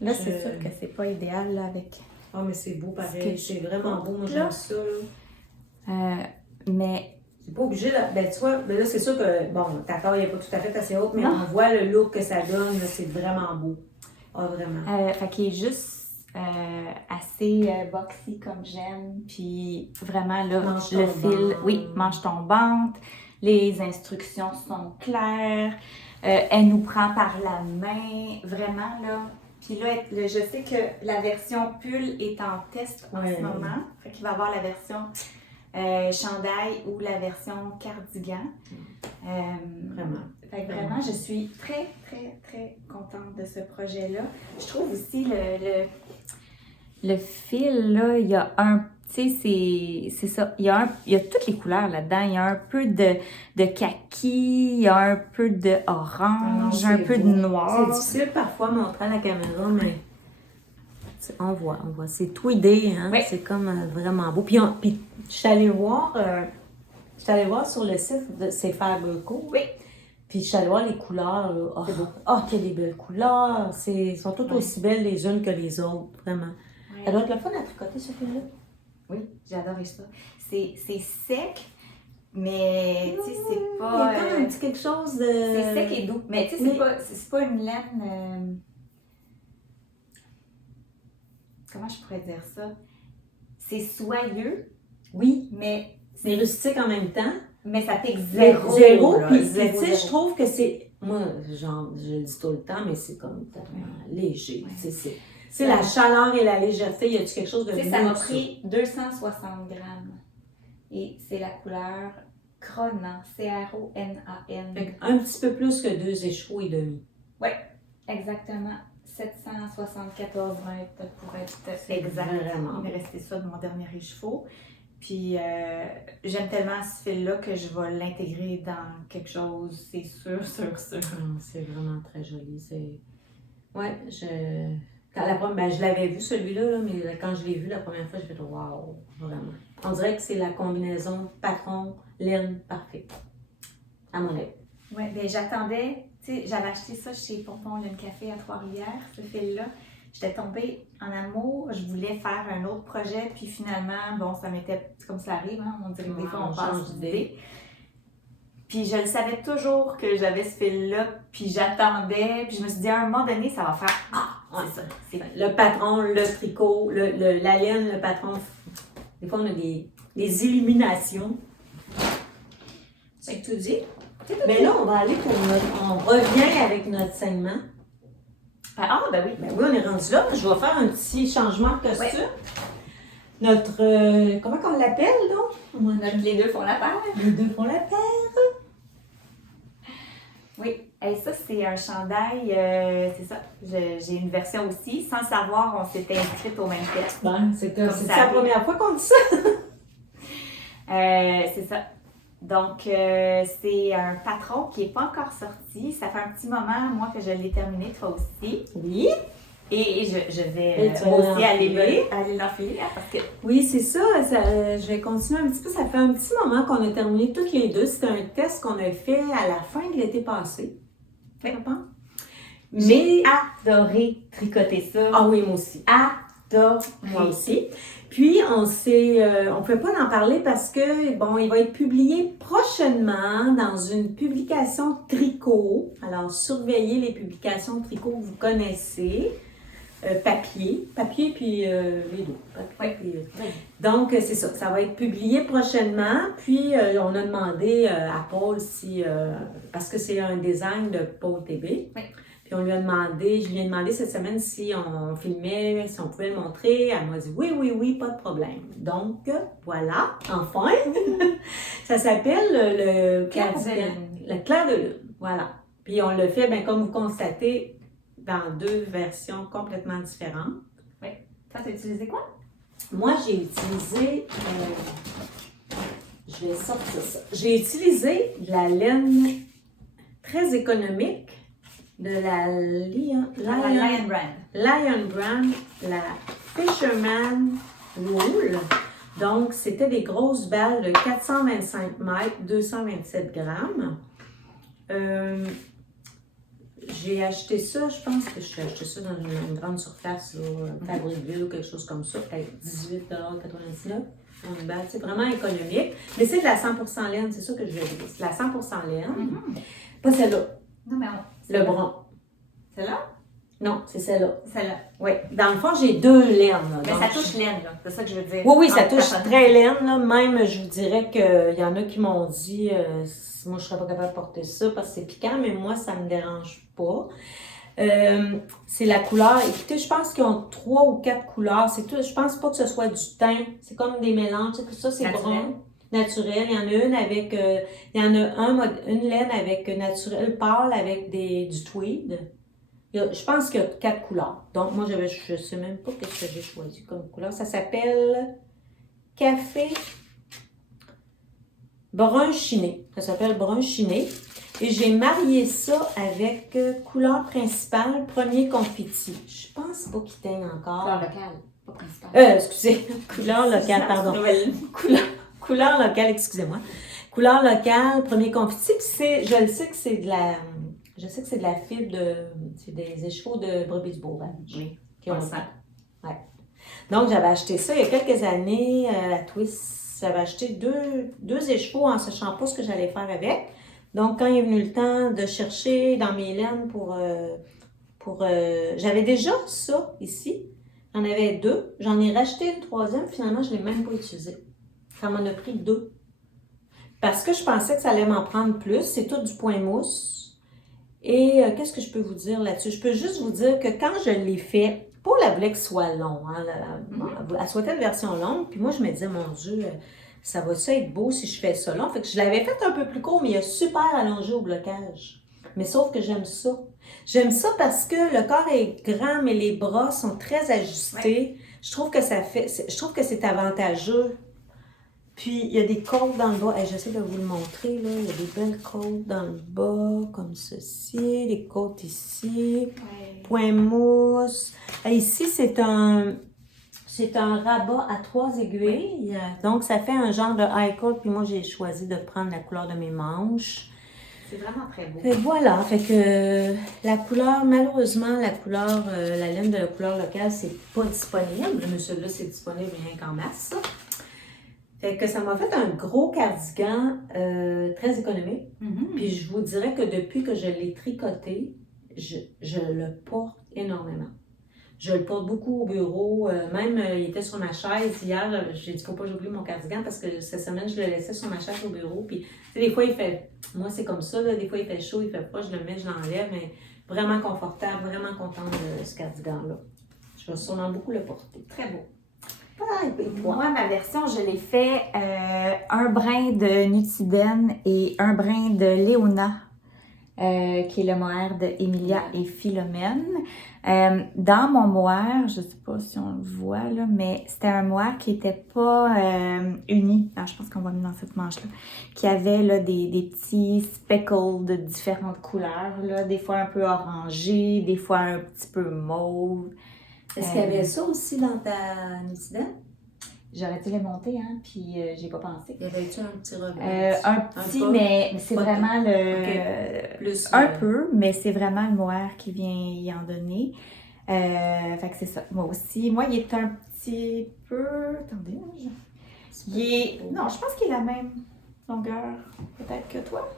Là, c'est sûr que c'est pas idéal, là, avec... Ah, mais c'est beau Ce pareil. que C'est je vraiment porte, beau, moi là. j'aime ça, là. Mais C'est pas obligé, là. Ben, tu vois, ben là, c'est sûr que, bon, ta taille n'est pas tout à fait assez haute, mais Non. on voit le look que ça donne, là, c'est vraiment beau. Ah, vraiment. fait qu'il est juste assez boxy comme j'aime. Puis vraiment, là, Manche le tombante. fil, oui, manche tombante. Les instructions sont claires. Elle nous prend par la main. Vraiment, là. Puis là, je sais que la version pull est en test en Ouais. ce moment. Fait qu'il va y avoir la version chandail ou la version cardigan. Vraiment. Fait que vraiment, je suis très, très, très contente de ce projet-là. Je trouve aussi le fil, là, il y a un... Tu sais, c'est ça. Il y a toutes les couleurs là-dedans. Il y a un peu de kaki, il y a un peu de orange, un peu de noir. C'est difficile parfois à montrer à la caméra, mais on voit. C'est tweedé, hein? Oui. C'est comme vraiment beau. Puis je suis allée voir sur le site de C'est Fiber Co. Oui. Puis je suis allée voir les couleurs. Là. Oh, C'est beau. oh, qu'il y a des belles couleurs. Elles sont toutes aussi belles les unes que les autres, vraiment. Ouais. Ça doit être le fun à tricoter, ce fil-là. Oui, j'ai adoré ça. C'est sec, Mais, tu sais, c'est Il y pas... a comme un petit quelque chose de... c'est sec et doux. Mais, tu sais, Oui. c'est pas une laine... comment je pourrais dire ça? C'est soyeux, Oui, mais c'est rustique en même temps. ça pique Zéro. zéro. Là. Puis, Zéro, tu sais, je zéro. trouve que c'est... Moi, genre, je le dis tout le temps, mais c'est comme tellement léger. Ouais. Tu sais, c'est la chaleur et la légèreté. Y a-tu quelque chose de Tu sais, mieux ça m'a que pris 260 grammes. Et c'est la couleur Cronan, C-R-O-N-A-N. Fait un petit peu plus que 2 échevaux et demi. Exactement. 774 mètres pour être exact. Vraiment. Il me restait ça de mon dernier écheveau. Puis j'aime tellement ce fil-là que je vais l'intégrer dans quelque chose, c'est sûr. C'est vraiment très joli. Ouais, je l'avais vu celui-là, là, mais quand je l'ai vu la première fois, j'ai fait waouh, vraiment. On dirait que c'est la combinaison patron-laine parfaite, à mon avis. Oui, bien j'attendais, tu sais, j'avais acheté ça chez Pompon Laine Café à Trois-Rivières, ce fil-là. J'étais tombée en amour, je voulais faire un autre projet, puis finalement, bon, ça m'était, c'est comme ça arrive, hein, on dirait que des fois on passe d'idée. Puis je le savais toujours que j'avais ce fil-là, puis j'attendais, puis je me suis dit à un moment donné, ça va faire c'est ça. C'est Le patron, le tricot, la laine, le patron. Des fois, on a des illuminations. C'est tout dit. Mais là, on va aller on revient avec notre segment. Ben oui. Ben oui, on est rendu là. Je vais faire un petit changement de costume. Notre, comment qu'on l'appelle, donc? Les deux font la paire. Les deux font la paire. Oui, et ça c'est un chandail, c'est ça. J'ai une version aussi. Sans le savoir, on s'était inscrite au même test. Ben, c'est la première fois qu'on dit ça. C'est ça. Donc, c'est un patron qui n'est pas encore sorti. Ça fait un petit moment, moi, que je l'ai terminé, toi aussi. Oui. Et je vais moi aussi aller l'enfiler, parce que... Oui, c'est ça. Je vais continuer un petit peu. Ça fait un petit moment qu'on a terminé toutes les deux. C'était un test qu'on a fait à la fin de l'été passé. Oui. Mais... J'ai adoré tricoter ça. Ah oui, moi aussi. Adoré. Moi aussi. Puis, on ne peut pas en parler parce que, bon, il va être publié prochainement dans une publication tricot. Alors, surveillez les publications tricot que vous connaissez. Papier puis les deux. Donc, c'est ça. Ça va être publié prochainement. Puis, on a demandé à Paul si... parce que c'est un design de Paul TB. Oui. Puis, je lui ai demandé cette semaine si on filmait, si on pouvait le montrer. Elle m'a dit oui, pas de problème. Donc, voilà, enfin. Ça s'appelle le clair de lune. Voilà. Puis, on le fait, comme vous constatez, dans deux versions complètement différentes. Oui. Toi, tu as utilisé quoi? Moi, j'ai utilisé... je vais sortir ça. J'ai utilisé de la laine très économique de la Lion Brand, la Fisherman Wool. Donc, c'était des grosses balles de 425 mètres, 227 grammes. J'ai acheté ça, je pense que j'ai acheté ça dans une grande surface, Fabricville ou quelque chose comme ça, à 18,99 $. Une balle, c'est vraiment économique. Mais c'est de la 100% laine, c'est ça que je vais dire. C'est de la 100% laine. Pas celle-là. Non, mais le brun. Celle-là? Non, c'est celle-là. Celle-là. Oui. Dans le fond, j'ai deux laines. Là, mais ça touche laine, là. C'est ça que je veux dire. Oui, ça touche très laine. Là. Même, je vous dirais qu'il y en a qui m'ont dit moi, je serais pas capable de porter ça parce que c'est piquant, mais moi, ça me dérange pas. C'est la couleur. Écoutez, je pense qu'ils ont 3 ou 4 couleurs. C'est tout. Je pense pas que ce soit du teint. C'est comme des mélanges. Tout ça, c'est brun. Naturel. Il y en a une avec. Il y en a une laine avec naturel pâle avec du tweed. Je pense qu'il y a 4 couleurs. Donc, moi, je sais même pas ce que j'ai choisi comme couleur. Ça s'appelle Café Brun Chiné. Ça s'appelle Brun Chiné. Et j'ai marié ça avec couleur principale, premier confetti. Je pense pas qu'il teigne encore. Couleur locale, pas principale. Excusez. Couleur locale, pardon. Couleur locale, excusez-moi. Couleur locale, premier confetti. Puis je le sais que c'est de la... Je sais que c'est de la fibre c'est des échevaux de brebis du Beauvais. Oui. Qui ont ça. Ouais. Donc, j'avais acheté ça il y a quelques années à Twist j'avais acheté deux écheveaux en sachant pas ce que j'allais faire avec. Donc, quand il est venu le temps de chercher dans mes laines j'avais déjà ça ici. J'en avais 2. J'en ai racheté une troisième. Finalement, je ne l'ai même pas utilisée. Ça m'en a pris 2. Parce que je pensais que ça allait m'en prendre plus. C'est tout du point mousse. Et qu'est-ce que je peux vous dire là-dessus? Je peux juste vous dire que quand je l'ai fait, pour la voulais que ce soit long, hein, elle souhaitait une version longue. Puis moi, je me disais, mon Dieu, ça va-tu être beau si je fais ça long? Fait que je l'avais fait un peu plus court, mais il a super allongé au blocage. Mais sauf que j'aime ça. J'aime ça parce que le corps est grand, mais les bras sont très ajustés. Ouais. Je trouve que c'est avantageux. Puis, il y a des côtes dans le bas. J'essaie de vous le montrer, là. Il y a des belles côtes dans le bas, comme ceci. Les côtes ici. Ouais. Point mousse. Ici, c'est un rabat à 3 aiguilles. Ouais. Donc, ça fait un genre de high coat. Puis moi, j'ai choisi de prendre la couleur de mes manches. C'est vraiment très beau. Et voilà, fait que la couleur, malheureusement, la laine de la couleur locale, c'est pas disponible. Mais celui-là, c'est disponible rien qu'en masse. Fait que ça m'a fait un gros cardigan très économique. Mm-hmm. Puis je vous dirais que depuis que je l'ai tricoté, je le porte énormément. Je le porte beaucoup au bureau. Même, il était sur ma chaise hier. J'ai dit, faut pas que j'oublie mon cardigan parce que cette semaine, je le laissais sur ma chaise au bureau. Puis, tu sais, des fois, il fait... Moi, c'est comme ça, là. Des fois, il fait chaud, il fait froid. Je le mets, je l'enlève. Mais vraiment confortable, vraiment contente de ce cardigan-là. Je vais sûrement beaucoup le porter. Très beau. Moi, ma version, je l'ai fait un brin de Nutiden et un brin de Léona. Qui est le mohair de Emilia et Philomène. Dans mon mohair, je ne sais pas si on le voit, là, mais c'était un mohair qui n'était pas uni. Alors, je pense qu'on va mettre dans cette manche-là. Qui avait là, des petits speckles de différentes couleurs. Là, des fois un peu orangé, des fois un petit peu mauve. Est-ce qu'il y avait ça aussi dans ta Nutiden? J'aurais dû les monter, hein, puis j'ai pas pensé. Y avait-tu un petit rebond? Un petit, mais c'est vraiment le... Okay. Plus, un peu, mais c'est vraiment le mohair qui vient y en donner. Fait que c'est ça. Moi aussi. Moi, il est un petit peu... Attendez, non, je pense qu'il est la même longueur, peut-être que toi.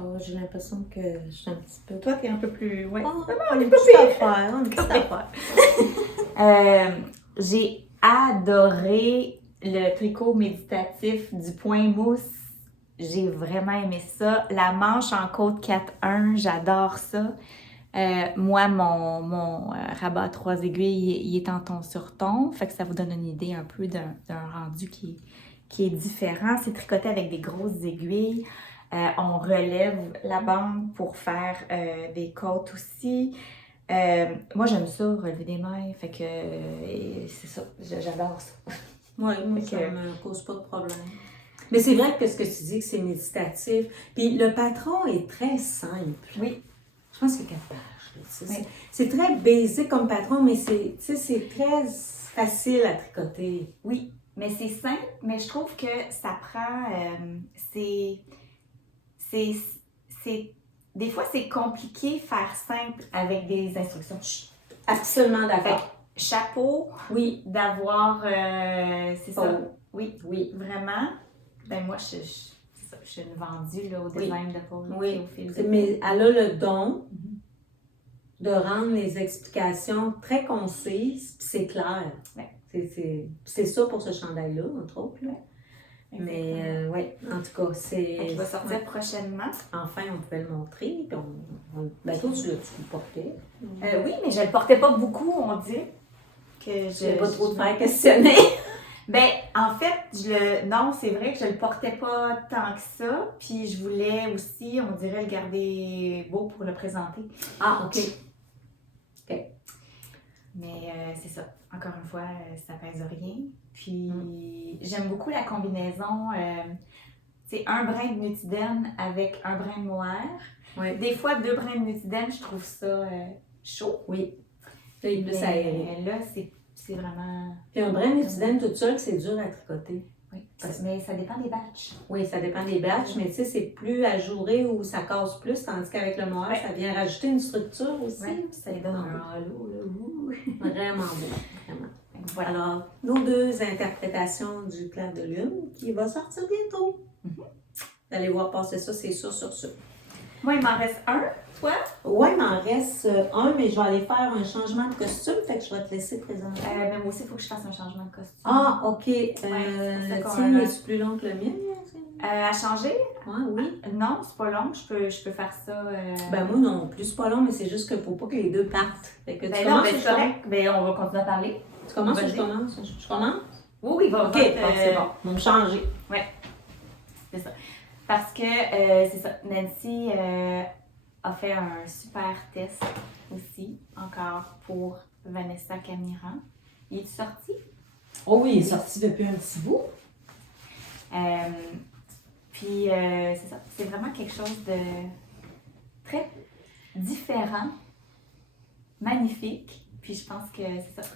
Oh, j'ai l'impression que je suis un petit peu... Toi, t'es un peu plus... Ouais. Oh, on est petite affaire. J'ai adoré le tricot méditatif du point mousse. J'ai vraiment aimé ça. La manche en côte 4-1, j'adore ça. Moi, mon rabat à 3 aiguilles, il est en ton sur ton. Fait que ça vous donne une idée un peu d'un rendu qui est différent. C'est tricoté avec des grosses aiguilles. On relève la bande pour faire des côtes aussi. Moi, j'aime ça, relever des mailles, fait que c'est ça, j'adore ça. Oui, moi, ça ne me cause pas de problème. Mais c'est vrai que ce que tu dis, que c'est méditatif. Puis le patron est très simple. Oui. Je pense qu'il y a 4 pages. Oui. C'est très basique comme patron, mais c'est très facile à tricoter. Oui, mais c'est simple, mais je trouve que ça prend... Des fois, c'est compliqué faire simple avec des instructions. Absolument d'accord. Chapeau, oui, d'avoir, c'est ça. Oui, vraiment. Ben moi, je suis une vendue là, au design de peau. Oui, au fil mais elle a le don de rendre les explications très concises, puis c'est clair. Ouais. C'est ça pour ce chandail-là, entre autres. Là. Mais oui, en tout cas, c'est... Il va sortir prochainement. Enfin, on pouvait le montrer. Puis ben toi, tu le portais. Oui, mais je ne le portais pas beaucoup, on dit. Que je n'ai pas trop de faire questionner. Ben, en fait, non, c'est vrai que je le portais pas tant que ça. Puis je voulais aussi, on dirait, le garder beau pour le présenter. Ah, OK. OK. Mais c'est ça. Encore une fois, ça pèse rien. Puis j'aime beaucoup la combinaison. C'est un brin de Nutiden avec un brin de mohair. Oui. Des fois, 2 brins de Nutiden, je trouve ça chaud. Oui. Puis plus aéré. Là, c'est vraiment... Puis un brin de Nutiden toute seule, c'est dur à tricoter. Oui, mais ça dépend des batchs. Oui, ça dépend des batchs, mais tu sais, c'est plus ajouré ou ça casse plus, tandis qu'avec le mohair, ça vient rajouter une structure aussi. Oui, ça lui donne un halo, là. Vraiment beau, vraiment. Voilà. Alors, nos 2 interprétations du clair de lune qui va sortir bientôt. Vous allez voir passer ça, c'est sûr, sur ça. Moi, il m'en reste un. Toi? Ouais, il m'en reste un, mais je vais aller faire un changement de costume, fait que je vais te laisser présenter. Mais moi aussi, il faut que je fasse un changement de costume. Ah, OK. c'est pour ça Le qu'on tien, a- est-ce plus long que le mien? À changer? Ouais, oui. Non, c'est pas long. Je peux faire ça. Ben moi non plus, c'est pas long, mais c'est juste qu'il faut pas que les 2 partent. Fait que tu Ben non, commences ben ou c'est je commence? correct. Ben on va continuer à parler. Tu commences ou Vas-y. je commence? Je commence? Oui, oui, va. OK, va, bon, c'est bon. On va me changer. C'est ça. Parce que, c'est ça, Nancy a fait un super test aussi, encore pour Vanessa Camiran. Il est sorti? Oh oui, il est sorti depuis un petit bout. Puis, c'est ça, c'est vraiment quelque chose de très différent, magnifique. Puis, je pense que c'est ça.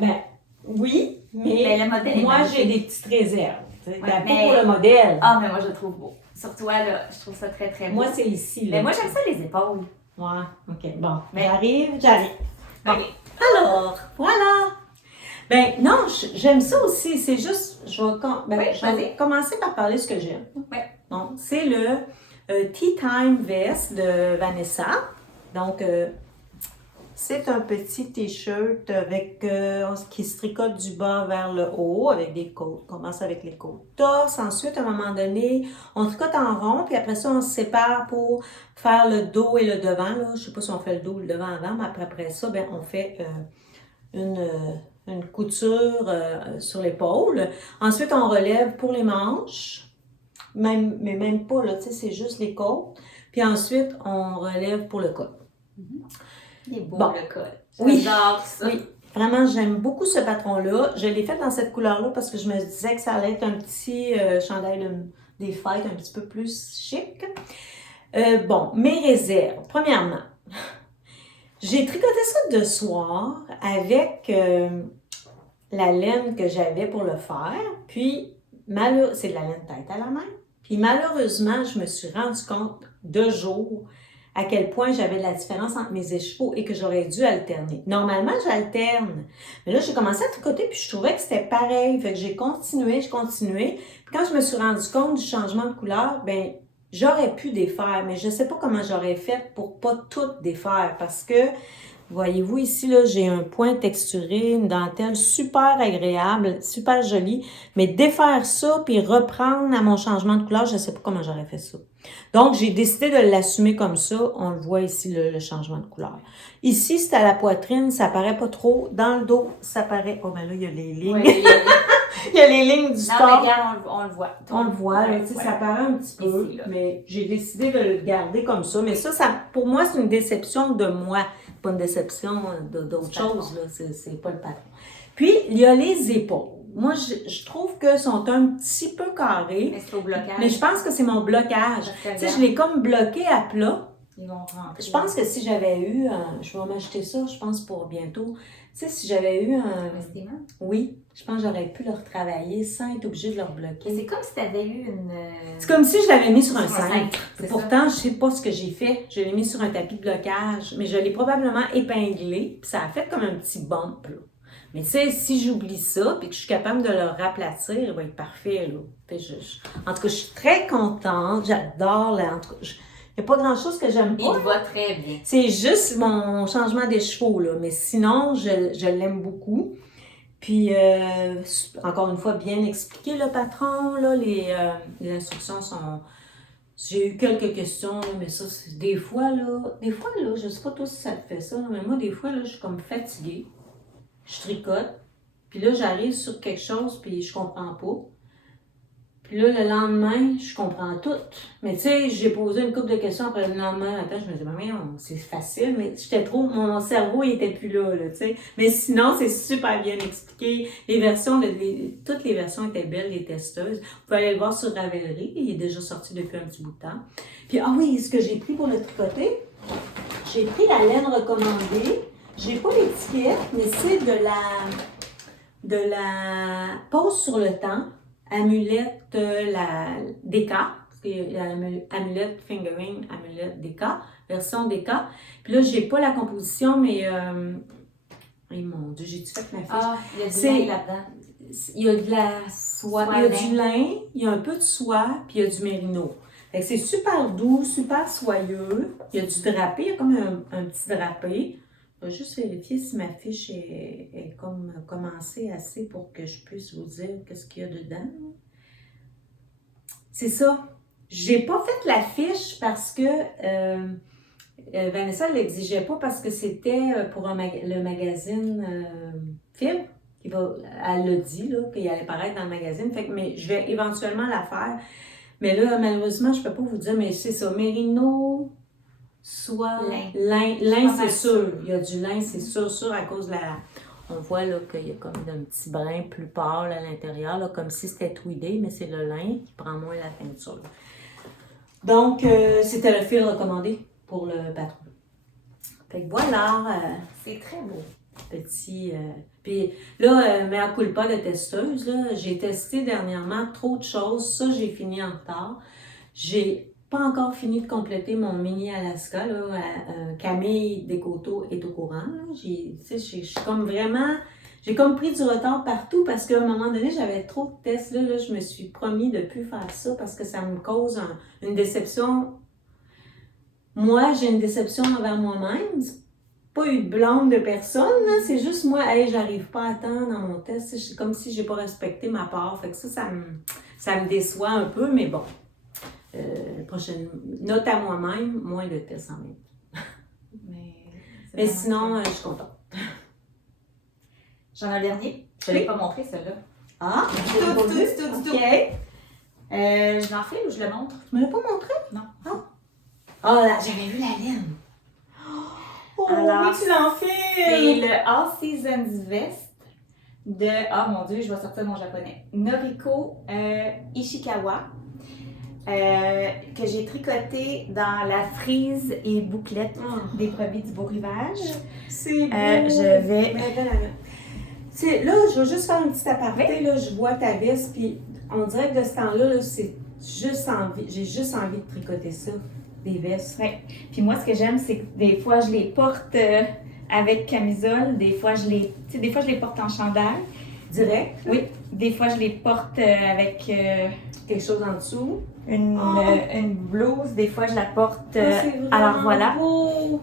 Ben, oui, mais le modèle est moi, magnifique. j'ai des petites réserves. Tu sais. Ouais, Ben, mais- pas pour le modèle. Ah, mais moi, je le trouve beau. Sur toi, là, je trouve ça très, très beau. Moi, c'est ici. Là. Mais moi, j'aime ça les épaules. Ouais, OK. Bon, Mais- j'arrive. Bon. Ok. Alors, voilà. Ben non, j'aime ça aussi. C'est juste, je vais, Oui, je vais vas-y. commencer par parler de ce que j'aime. Ouais. Donc, c'est le Tea Time Vest de Vanessa. Donc, c'est un petit t-shirt avec qui se tricote du bas vers le haut avec des côtes. On commence avec les côtes torse. Ensuite, à un moment donné, on tricote en rond. Puis après ça, on se sépare pour faire le dos et le devant. Là. Je sais pas si on fait le dos ou le devant avant, mais après ça, ben, on fait une couture sur l'épaule. Ensuite, on relève pour les manches. Mais même pas, là, tu sais, c'est juste les côtes. Puis ensuite, on relève pour le col. Il est beau, Bon. le col. Oui. J'adore ça. Oui, vraiment, j'aime beaucoup ce patron-là. Je l'ai fait dans cette couleur-là parce que je me disais que ça allait être un petit chandail des fêtes un petit peu plus chic. Bon, mes réserves. Premièrement, j'ai tricoté ça de soir avec la laine que j'avais pour le faire. Puis, c'est de la laine tête à la main. Puis malheureusement, je me suis rendu compte de jour à quel point j'avais de la différence entre mes écheveaux et que j'aurais dû alterner. Normalement, j'alterne. Mais là, j'ai commencé à tricoter puis je trouvais que c'était pareil. Fait que j'ai continué. Puis quand je me suis rendu compte du changement de couleur, ben j'aurais pu défaire, mais je sais pas comment j'aurais fait pour pas tout défaire parce que voyez-vous ici, là, j'ai un point texturé, une dentelle super agréable, super jolie, mais défaire ça puis reprendre à mon changement de couleur, je sais pas comment j'aurais fait ça. Donc, j'ai décidé de l'assumer comme ça. On le voit ici, le changement de couleur. Ici, c'est à la poitrine, ça paraît pas trop. Dans le dos, ça paraît... Oh, ben là, il y a les lignes. Ouais, Il y a les lignes du non, corps. mais regarde, on le voit. On le voit, là, Ouais, tu sais, ouais. ça paraît un petit peu, Ici, là. mais j'ai décidé de le garder comme ça. Mais ça, pour moi, c'est une déception de moi, pas une déception d'autre Du patron. chose, là, c'est pas le patron. Puis, il y a les épaules. Moi, je trouve qu'elles sont un petit peu carrées, Mais c'est au blocage. mais je pense que c'est mon blocage. Parce que, Tu sais, je l'ai comme bloqué à plat. ils vont rentrer. Je pense que si j'avais eu, je vais m'acheter ça, je pense, pour bientôt. Tu sais, si j'avais eu un... Investir. Oui, je pense que j'aurais pu le retravailler sans être obligée de le Mais rebloquer. c'est comme si tu avais eu une. C'est comme si je l'avais mis sur un Sur un cintre. cintre, c'est Pourtant, je sais pas ce que j'ai fait. Je l'ai mis sur un tapis de blocage, mais je l'ai probablement épinglé, puis ça a fait comme un petit bump, là. Mais tu sais, si j'oublie ça, puis que je suis capable de le raplatir, il va être parfait, là. Puis en tout cas, je suis très contente. J'adore, là. En tout cas, il n'y a pas grand-chose que j'aime Il pas. te va très bien. C'est juste mon changement des chevaux, là. Mais sinon, je l'aime beaucoup. Puis, encore une fois, bien expliqué, le patron, là. Les instructions sont... J'ai eu quelques questions, là, mais ça, c'est des fois, là, je sais pas toi si ça te fait ça, là, mais moi, des fois, là, je suis comme fatiguée. Je tricote. Puis là, j'arrive sur quelque chose, puis je comprends pas. Puis là, le lendemain, je comprends tout. Mais tu sais, j'ai posé une couple de questions après le lendemain matin. Je me disais, mais c'est facile, mais mon cerveau, il était plus là, tu sais. Mais sinon, c'est super bien expliqué. Les versions, toutes les versions étaient belles, les testeuses. Vous pouvez aller le voir sur Ravelry. Il est déjà sorti depuis un petit bout de temps. Puis, ah oui, ce que j'ai pris pour le tricoter, j'ai pris la laine recommandée. J'ai pas l'étiquette, mais c'est de la pose sur le temps. Amulette DK, parce qu'il y a amulette fingering, amulette DK, version DK. Puis là, j'ai pas la composition, mais Et mon Dieu, j'ai-tu fait ma fiche? Ah, il y a du C'est- lin là-dedans. Il y a de la soie, Soie il y a lin. du lin, il y a un peu de soie, puis il y a du mérino. Fait que c'est super doux, super soyeux. Il y a du drapé, il y a comme un petit drapé. Je vais juste vérifier si ma fiche est comme commencée assez pour que je puisse vous dire qu'est-ce qu'il y a dedans. C'est ça. J'ai pas fait la fiche parce que Vanessa ne l'exigeait pas parce que c'était pour le magazine Film. Elle l'a dit là, qu'il allait paraître dans le magazine. Fait que, mais je vais éventuellement la faire. Mais là, malheureusement, je ne peux pas vous dire, mais c'est ça. Mérino, soie, lin, c'est sûr. Il y a du lin, c'est sûr, à cause de la. On voit là qu'il y a comme un petit brin plus pâle à l'intérieur, là, comme si c'était tweedé, mais c'est le lin qui prend moins la teinture. Donc, c'était le fil recommandé pour le patron. Fait que voilà. C'est très beau. Petit. Puis là, mea culpa de testeuse, là, j'ai testé dernièrement trop de choses. Ça, j'ai fini en retard. J'ai pas encore fini de compléter mon mini Alaska. Là, Camille Descoteaux est au courant. Je suis comme vraiment. J'ai comme pris du retard partout parce qu'à un moment donné, j'avais trop de tests. Là, je me suis promis de ne plus faire ça parce que ça me cause une déception. Moi, j'ai une déception envers moi-même. Pas eu de blâme de personne, là. C'est juste moi, hey, j'arrive pas à temps dans mon test. C'est comme si j'ai pas respecté ma part. Fait que ça me déçoit un peu, mais bon. Prochaine note à moi-même, moins de tests en même temps. Mais sinon, je suis contente. J'en ai un dernier. Je ne l'ai pas montré, celui-là. Ah! Tout. OK. Je l'en fais ou je le montre? Tu me l'as pas montré? Non. Ah, là, j'avais vu la laine. Oh, Alors, oui, tu l'en C'est fais! le All Seasons Vest de, ah mon Dieu, je vais sortir mon japonais, Noriko Ishikawa, que j'ai tricoté dans la frise et bouclette des produits du Beau Rivage. C'est beau! Je vais... Là, je vais juste faire une petite aparté. Là, je vois ta veste, puis on dirait que de ce temps-là, là, c'est juste envie, j'ai juste envie de tricoter ça, des vestes. Ouais. Puis moi, ce que j'aime, c'est que des fois, je les porte avec camisole, des fois, je les porte en chandail. Direct? Oui. Des fois, je les porte avec Quelque chose en dessous. une blouse. Des fois, je la porte. C'est vraiment alors voilà, beau.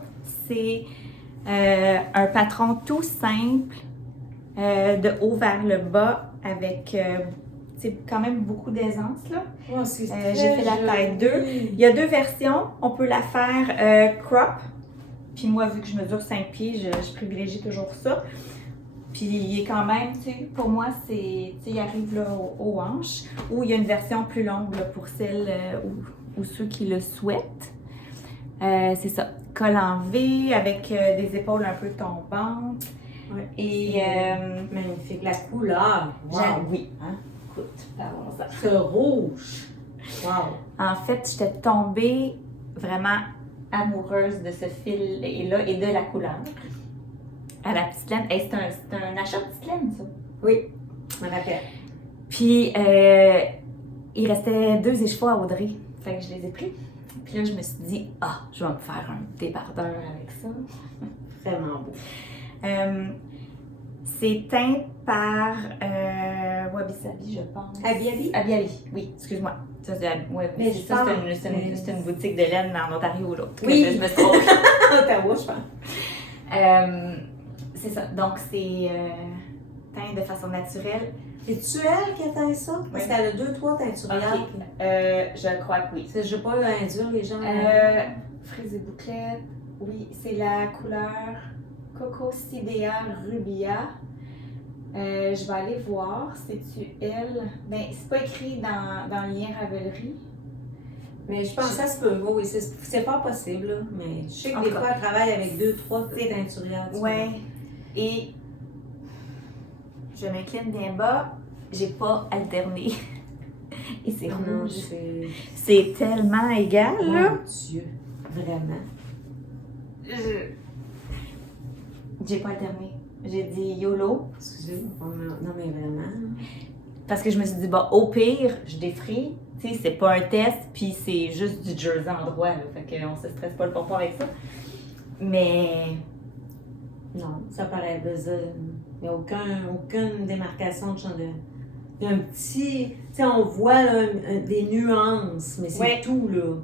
c'est un patron tout simple, de haut vers le bas, avec quand même beaucoup d'aisance, là. Oh, c'est J'ai fait la taille 2. Il y a deux versions. On peut la faire crop. Puis moi, vu que je mesure 5 pieds, je privilégie toujours ça. Puis il est quand même, tu sais, pour moi, il arrive là aux hanches. Ou il y a une version plus longue là, pour celles ou ceux qui le souhaitent. C'est ça. Col en V avec des épaules un peu tombantes. Ouais. Et magnifique. La couleur. Wow. oui. Hein? Écoute, parlons-en. Ce rouge. Wow. En fait, j'étais tombée vraiment amoureuse de ce fil-là et de la couleur. À la petite laine. Hey, c'est un achat de petite laine, ça. Oui, je me rappelle. Puis, il restait 2 écheveaux à Audrey. Fait que je les ai pris. Puis là, je me suis dit, je vais me faire un débardeur avec ça. Vraiment beau. C'est teint par Wabi Sabi, je pense. Abiabi? Abiabi, oui, excuse-moi. Ça, Mais c'est une boutique de laine en Ontario, là. Oui. Je me suis trompée. Ottawa, je pense. C'est ça. Donc, c'est teint de façon naturelle. C'est-tu elle qui a teint ça? Parce Oui. qu'elle a 2-3 teinturières. Ok. Je crois que oui. Je n'ai pas eu à induire les gens. Frise et bouclette. Oui, c'est la couleur Coco Sidea Rubia. Je vais aller voir. C'est-tu elle? Ben, c'est pas écrit dans le lien Ravelry. Mais je pense que ça se peut. Oui, c'est pas possible, là. Mais je sais que des fois, elle travaille avec 2-3 teinturières. Ouais. Et je m'incline bien bas. J'ai pas alterné. Et c'est rouge. C'est tellement égal, là. Mon Dieu. Vraiment. J'ai pas alterné. J'ai dit YOLO. Excusez. Non, mais vraiment. Parce que je me suis dit, au pire, je défris. Tu sais, c'est pas un test, puis c'est juste du jersey en droit. Là, fait qu'on se stresse pas le pompon avec ça. Mais Non, ça paraît bizarre. Il n'y a aucune démarcation de chandelle. Il y a un petit... Tu sais, on voit là, des nuances, mais c'est tout, là.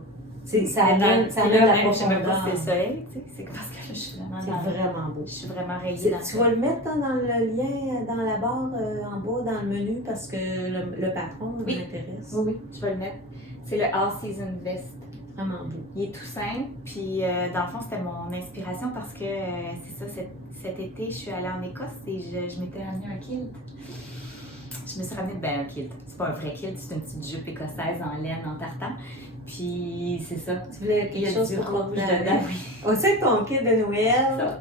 Ça amène la profondeur. C'est le soleil, tu sais. C'est parce que là, je suis vraiment C'est vraiment beau. Je suis vraiment rayée dans Tu vas le mettre dans le lien, dans la barre en bas, dans le menu, parce que le patron m'intéresse. Oui, je vais le mettre. C'est le All Season Vest. Vraiment beau. Il est tout simple, puis dans le fond, c'était mon inspiration parce que c'est ça, cet été, je suis allée en Écosse et je m'étais ramené un kilt. Je me suis ramené un kilt. C'est pas un vrai kilt, c'est une petite jupe écossaise en laine, en tartan. Puis c'est ça. Tu voulais quelque chose pour rouge dedans? On sait que ton kit de Noël,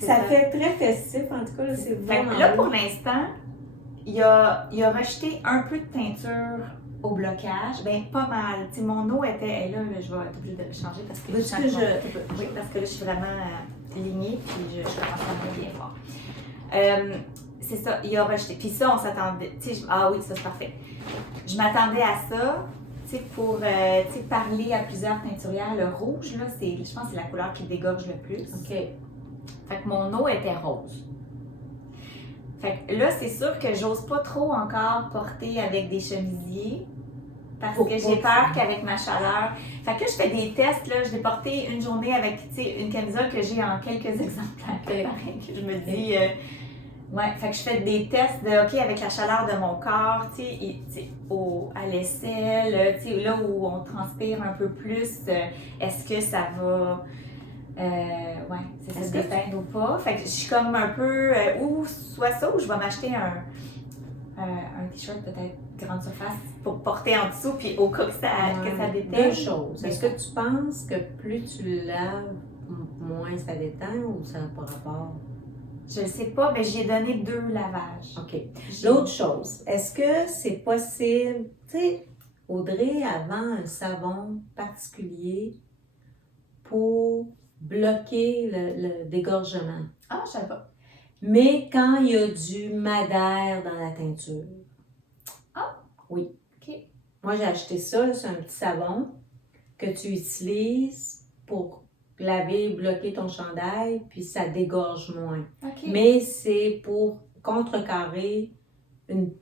ça fait très festif, en tout cas, là, c'est vraiment là, pour l'instant, il a rejeté un peu de teinture au blocage, ben pas mal. T'sais, mon eau était, là, je vais être obligée de le changer parce que, oui, parce que là, je suis vraiment lignée puis je commence à me bien fort. C'est ça, il a rejeté. Puis ça, on s'attendait, ah oui, ça c'est parfait. Je m'attendais à ça, pour parler à plusieurs teinturières. Le rouge, là, je pense que c'est la couleur qui dégorge le plus. OK. Fait que mon eau était rose. Fait que là, c'est sûr que j'ose pas trop encore porter avec des chemisiers parce que j'ai peur qu'avec ma chaleur. Fait que là, je fais des tests. Là, je l'ai porté une journée avec une camisole que j'ai en quelques exemplaires. Pareil, que je me dis. Fait que je fais des tests de, OK, avec la chaleur de mon corps, à l'aisselle, là où on transpire un peu plus, est-ce que ça va. C'est ça, se déteindre ou pas. Fait que je suis comme un peu, ou soit ça, ou je vais m'acheter un t-shirt peut-être grande surface pour porter en dessous, puis au cas que ça déteigne. Deux choses. Est-ce que tu penses que plus tu le laves, moins ça déteint ou ça n'a pas rapport? Je ne sais pas, mais j'ai donné 2 lavages. OK. L'autre chose, est-ce que c'est possible, tu sais, Audrey avant un savon particulier pour bloquer le dégorgement. Ah, je savais pas. Mais quand il y a du madère dans la teinture. Ah! Oui. OK. Moi, j'ai acheté ça, c'est un petit savon que tu utilises pour laver, bloquer ton chandail, puis ça dégorge moins. Okay. Mais c'est pour contrecarrer une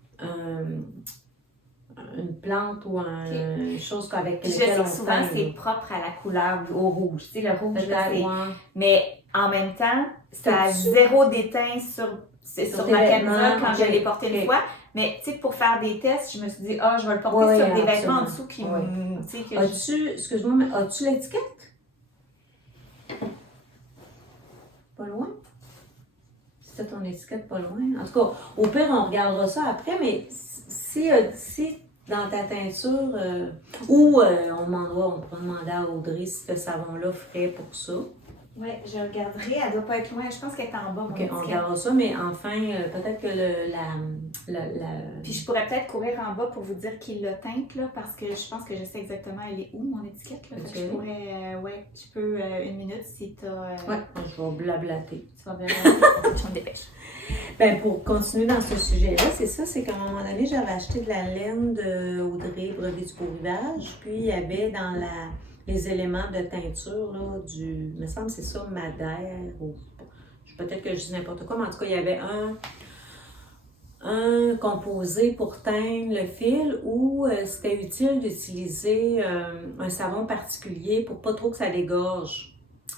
plante ou une chose avec laquelle on souvent, teint. c'est propre à la couleur, au rouge. Tu sais, le rouge, là, c'est... Mais en même temps, ça a zéro déteint sur ma camisole quand je l'ai porté une fois. Mais tu sais, pour faire des tests, je me suis dit, je vais le porter sur des vêtements en dessous qui excuse-moi, mais as-tu l'étiquette? Pas loin? C'est ton étiquette pas loin? En tout cas, au pire, on regardera ça après, mais si dans ta teinture, ou on pourra demander à Audrey si ce savon-là ferait pour ça. Oui, je regarderai. Elle doit pas être loin. Je pense qu'elle est en bas, mon étiquette. On regardera ça, mais enfin, peut-être que Puis je pourrais peut-être courir en bas pour vous dire qui l'a teinte, là, parce que je pense que je sais exactement elle est où, mon étiquette. Là. Je pourrais, je peux une minute si tu as... je vais blablater. Tu vas blablater. Je me dépêche. Ben, pour continuer dans ce sujet-là, c'est ça, c'est qu'à un moment donné, j'avais acheté de la laine de Audrey Brevet du Beau Rivage, puis il y avait dans les éléments de teinture, là, il me semble que c'est ça, madère, ou peut-être que je dis n'importe quoi, mais en tout cas, il y avait un composé pour teindre le fil où c'était utile d'utiliser un savon particulier pour pas trop que ça dégorge.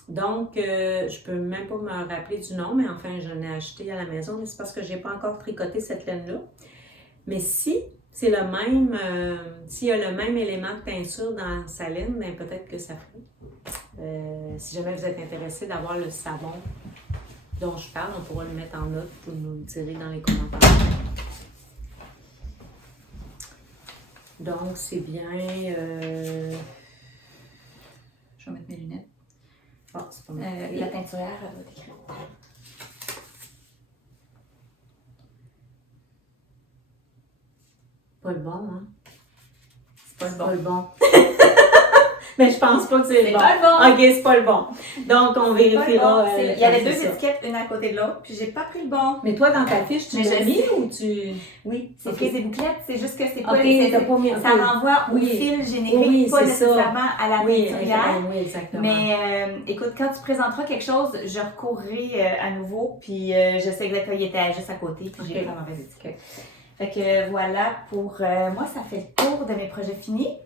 Donc, je peux même pas me rappeler du nom, mais enfin, j'en ai acheté à la maison, mais c'est parce que j'ai pas encore tricoté cette laine-là. Mais si c'est le même, s'il y a le même élément de teinture dans sa laine, bien peut-être que ça ferait. Si jamais vous êtes intéressé d'avoir le savon dont je parle, on pourra le mettre en note pour nous le tirer dans les commentaires. Donc, c'est bien. Je vais mettre mes lunettes. Ah, c'est pas la teinturière, elle va t'écrire. Pas le bon, hein? C'est pas le bon. Mais je pense pas que c'est le bon. pas le bon. OK, c'est pas le bon. Donc, on C'est pas le vérifiera. bon. Il y avait quand deux c'est ça. étiquettes, une à côté de l'autre, puis j'ai pas pris le bon. Mais toi, dans ta fiche, tu Mais l'as je mis sais. ou tu... Oui, c'est Ok. frises et bouclettes, c'est juste que c'est pas... OK, t'as pas mis... Ça renvoie au Oui. fil générique, Oui, pas c'est ça. nécessairement à la Oui, teinturière. oui, exactement. Mais écoute, quand tu présenteras quelque chose, je recourrai à nouveau, puis je sais exactement, il était juste à côté, puis j'ai Ok. pas la mauvaise étiquette. Fait que voilà, pour moi, ça fait le tour de mes projets finis.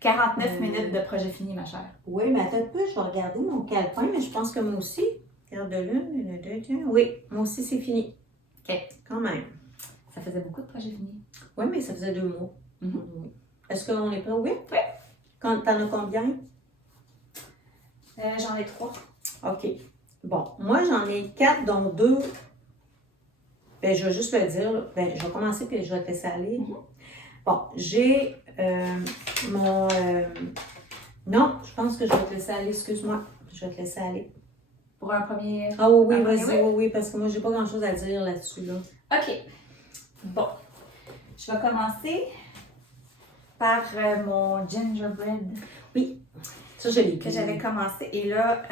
49 minutes de projet fini, ma chère. Oui, mais attends un peu, je vais regarder mon calepin, mais je pense que moi aussi. Regarde de l'une, le deux, tiens. Oui, moi aussi, c'est fini. OK. Quand même. Ça faisait beaucoup de projets finis. Oui, mais ça faisait 2 mois. Mhm. Oui. Est-ce qu'on est prêt? Oui? Oui. T'en as combien? J'en ai 3. OK. Bon, moi, j'en ai 4, dont 2. Ben, je vais juste le dire. Là. Ben, je vais commencer, puis je vais te laisser aller. Bon, j'ai mon... Non, je pense que je vais te laisser aller. Excuse-moi. Je vais te laisser aller. Pour un premier... Ah oui, un vas-y, premier, oui, parce que moi, j'ai pas grand-chose à dire là-dessus, là. OK. Bon. Je vais commencer par mon gingerbread Oui, ça, je l'ai que écrit. j'avais commencé. Et là,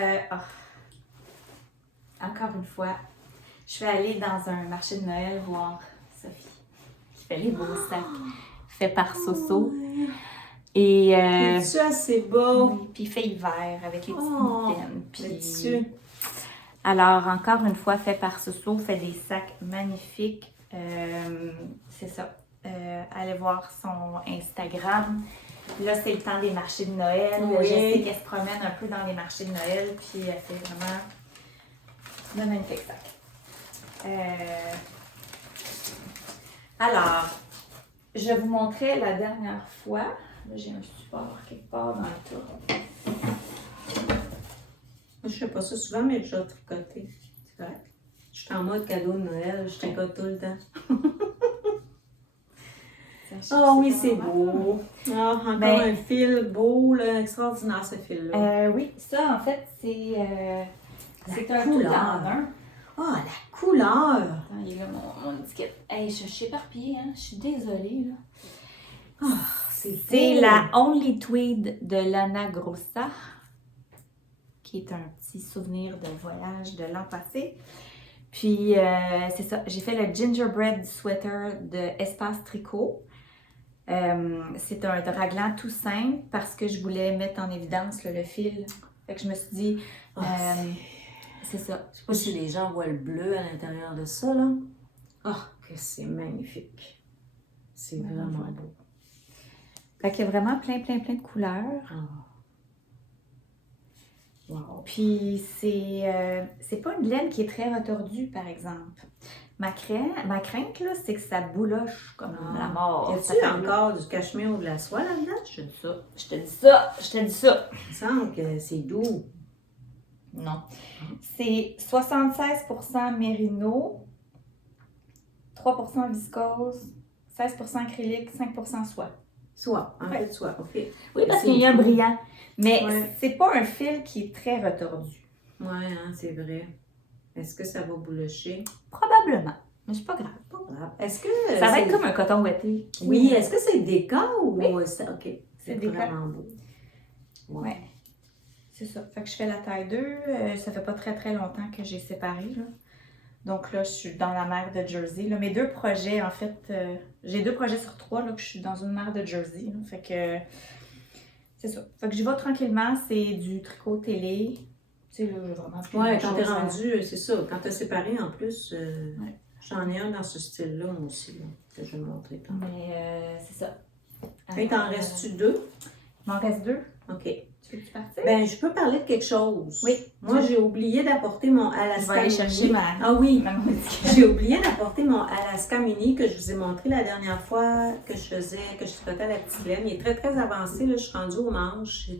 encore une fois, je suis allée dans un marché de Noël voir Sophie, qui fait les beaux sacs, fait par Soso. Et C'est-tu assez beau? oui, puis fait hiver avec les petites Oh, mitaines. Puis là-dessus. alors, encore une fois, fait par Soso, fait des sacs magnifiques. C'est ça. Allez voir son Instagram. Là, c'est le temps des marchés de Noël. Oui. Je sais qu'elle se promène un peu dans les marchés de Noël, puis elle fait vraiment de magnifiques sacs. Alors, je vous montrais la dernière fois. Là, j'ai un support quelque part dans le tour. Moi, je fais pas ça souvent, mais je vais tricoter. C'est vrai. Je suis en mode cadeau de Noël, je tricote tout le temps. Ah oui, c'est beau. Ah, encore Ben, un fil beau, là, extraordinaire ce fil-là. Oui, ça, en fait, c'est un tout couleur. en un. Ah, la couleur! Attends, il est là, mon étiquette. Hey, je suis éparpillée, hein? Je suis désolée, là. Ah, c'est C'est beau. la Only Tweed de Lana Grossa, qui est un petit souvenir de voyage de l'an passé. Puis, c'est ça, j'ai fait le Gingerbread Sweater de Espace Tricot. C'est un raglan tout simple parce que je voulais mettre en évidence là, le fil. Fait que je me suis dit, Ah, c'est ça. je sais pas si les gens voient le bleu à l'intérieur de ça, là. Ah, que c'est magnifique. C'est Ouais, vraiment ouais. beau. Fait qu'il y a vraiment plein de couleurs. Ah. Wow. Puis c'est pas une laine qui est très retordue, par exemple. Ma crainte, là, c'est que ça bouloche comme la mort. Y Ça a-tu fait encore du cachemire ou de la soie là-dedans? Je te dis ça. Je te dis ça. Je te dis ça. Il me semble que c'est doux. Non. C'est 76% mérino, 3% viscose, 16% acrylique, 5% soie. Soie, un Ouais. peu de soie, OK. Oui, parce C'est qu'il y a un doux. brillant. Mais Ouais. c'est pas un fil qui est très retordu. Ouais, hein, c'est vrai. Est-ce que ça va boulocher? Probablement. Mais c'est pas grave. Pas grave. Est-ce que Ça va c'est- être comme un coton ouetté. Oui, est-ce que c'est déca ou Oui. c'est OK? C'est C'est déca. vraiment beau. Ouais. Ouais. C'est ça. Fait que je fais la taille 2. Ça fait pas très longtemps que j'ai séparé, là. Donc là, je suis dans la mer de Jersey. Là. Mes 2 projets, en fait, j'ai 2 projets sur 3 là, que je suis dans une mer de Jersey. Là. Fait que c'est ça. Fait que j'y vais tranquillement. C'est du tricot télé. Tu sais, là, j'ai vraiment plus Ouais, grand quand t'es chose à- rendu, c'est ça. Quand t'as séparé, en plus, Ouais. j'en ai un dans ce style-là, moi aussi, là, que je vais montrer tantôt. Mais c'est ça. Hey, t'en restes-tu 2? Il m'en reste 2. OK. Tu veux-tu partir? Ben, je peux parler de quelque chose. Oui. Moi, j'ai oublié d'apporter mon Je Alaska vais aller Mini. chercher ma... Ah oui, ma modification. j'ai oublié d'apporter mon Alaska Mini que je vous ai montré la dernière fois que je tricotais à la petite laine. Il est très avancé, là, je suis rendue aux manches.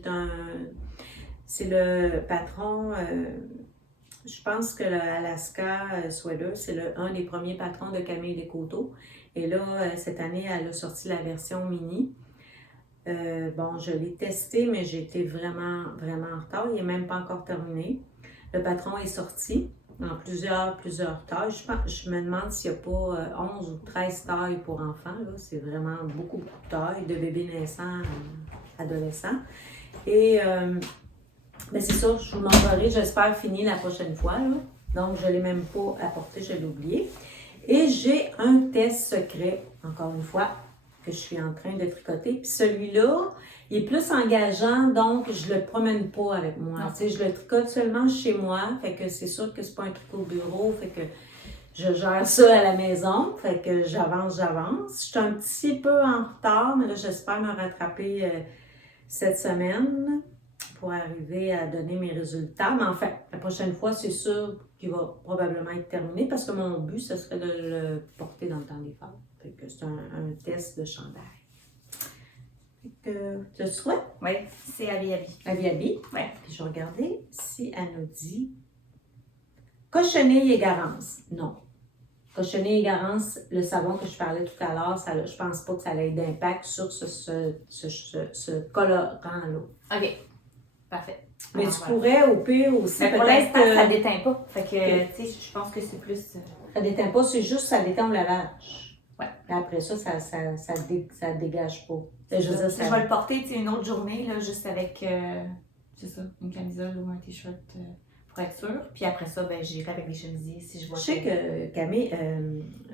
C'est le patron, je pense que le Alaska Sweater, c'est un des premiers patrons de Camille Descoteaux. Et là, cette année, elle a sorti la version mini. Bon, je l'ai testé, mais j'ai été vraiment en retard. Il n'est même pas encore terminé. Le patron est sorti en plusieurs tailles. Je me demande s'il n'y a pas 11 ou 13 tailles pour enfants. Là. C'est vraiment beaucoup de tailles, de bébés naissants à adolescents. Et ben c'est ça, je vous montrerai, j'espère finir la prochaine fois. Là. Donc, je ne l'ai même pas apporté, je l'ai oublié. Et j'ai un test secret, encore une fois, que je suis en train de tricoter. Puis celui-là, il est plus engageant, donc je ne le promène pas avec moi. Tu sais, je le tricote seulement chez moi, fait que c'est sûr que c'est pas un tricot bureau, fait que je gère ça à la maison, fait que j'avance. Je suis un petit peu en retard, mais là, j'espère me rattraper cette semaine pour arriver à donner mes résultats. Mais enfin, la prochaine fois, c'est sûr qu'il va probablement être terminé parce que mon but, ce serait de le porter dans le temps des fêtes. Fait que c'est un test de chandail. Fait que, tu le souhaites? Oui, c'est Abi. Abi. Oui. Puis je vais regarder si elle nous dit cochonner et garance. Non. Cochonner et garance, le savon que je parlais tout à l'heure, je pense pas que ça ait d'impact sur ce colorant-là. OK. Parfait. Mais Alors, tu voilà. pourrais au pire aussi Mais pour peut-être... l'instant, ça déteint pas. Fait que, Ok. tu sais, je pense que c'est plus... Ça déteint pas, c'est juste ça détend le lavage. Ouais. Et après ça, ça dégage pas. Je veux dire, Je vais le porter, tu sais, une autre journée, là, juste avec, c'est ça, une camisole ou un t-shirt pour être sûr. Puis après ça, ben, j'irai avec les chemisiers si je vois Je sais que Camille,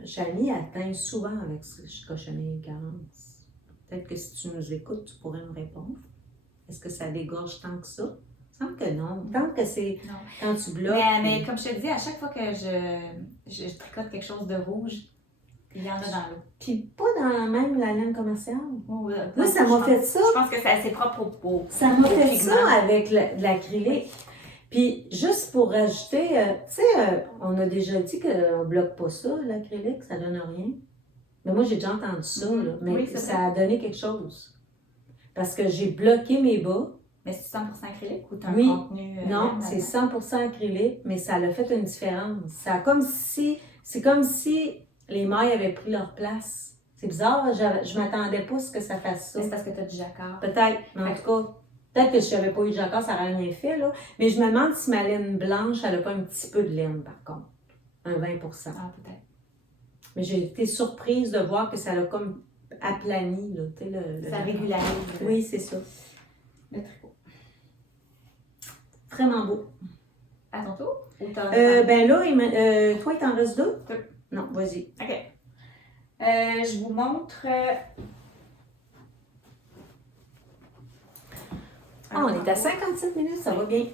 Chani atteint souvent avec ce cochonner et garance. Peut-être que si tu nous écoutes, tu pourrais me répondre. Est-ce que ça dégorge tant que ça? Il me semble que non. Tant que c'est Non. quand tu bloques. Mais comme je te dis, à chaque fois que je tricote quelque chose de rouge, il y en a dans l'eau. Puis pas dans même la laine commerciale. Oh, Moi, ça m'a fait ça. Je pense que c'est assez propre au Ça m'a fait pigment. ça avec de l'acrylique. Puis, juste pour rajouter, tu sais, on a déjà dit qu'on ne bloque pas ça, l'acrylique, ça donne rien. Mais moi, j'ai déjà entendu ça, là, mais Oui, c'est ça a donné quelque chose. Parce que j'ai bloqué mes bas. Mais c'est 100% acrylique ou tu as un Oui. contenu Non, laine c'est là-dedans? 100% acrylique, mais ça a fait une différence. C'est comme si les mailles avaient pris leur place. C'est bizarre, je m'attendais pas à ce que ça fasse ça. Mais c'est parce que tu as du jacquard. Peut-être, mais en tout cas, peut-être que si j'avais pas eu de jacquard, ça n'aurait rien fait, là. Mais je me demande si ma laine blanche, elle n'a pas un petit peu de laine, par contre. Un 20%. Ah, peut-être. Mais j'ai été surprise de voir que ça l'a comme aplani, là. Tu sais, Ça régularise Oui, c'est ça. le tricot. Vraiment beau. À ton tour? Ou t'as Ben là, toi, il t'en reste deux? Deux. Non, vas-y. OK. Je vous montre... On est à 57 minutes, ça va bien.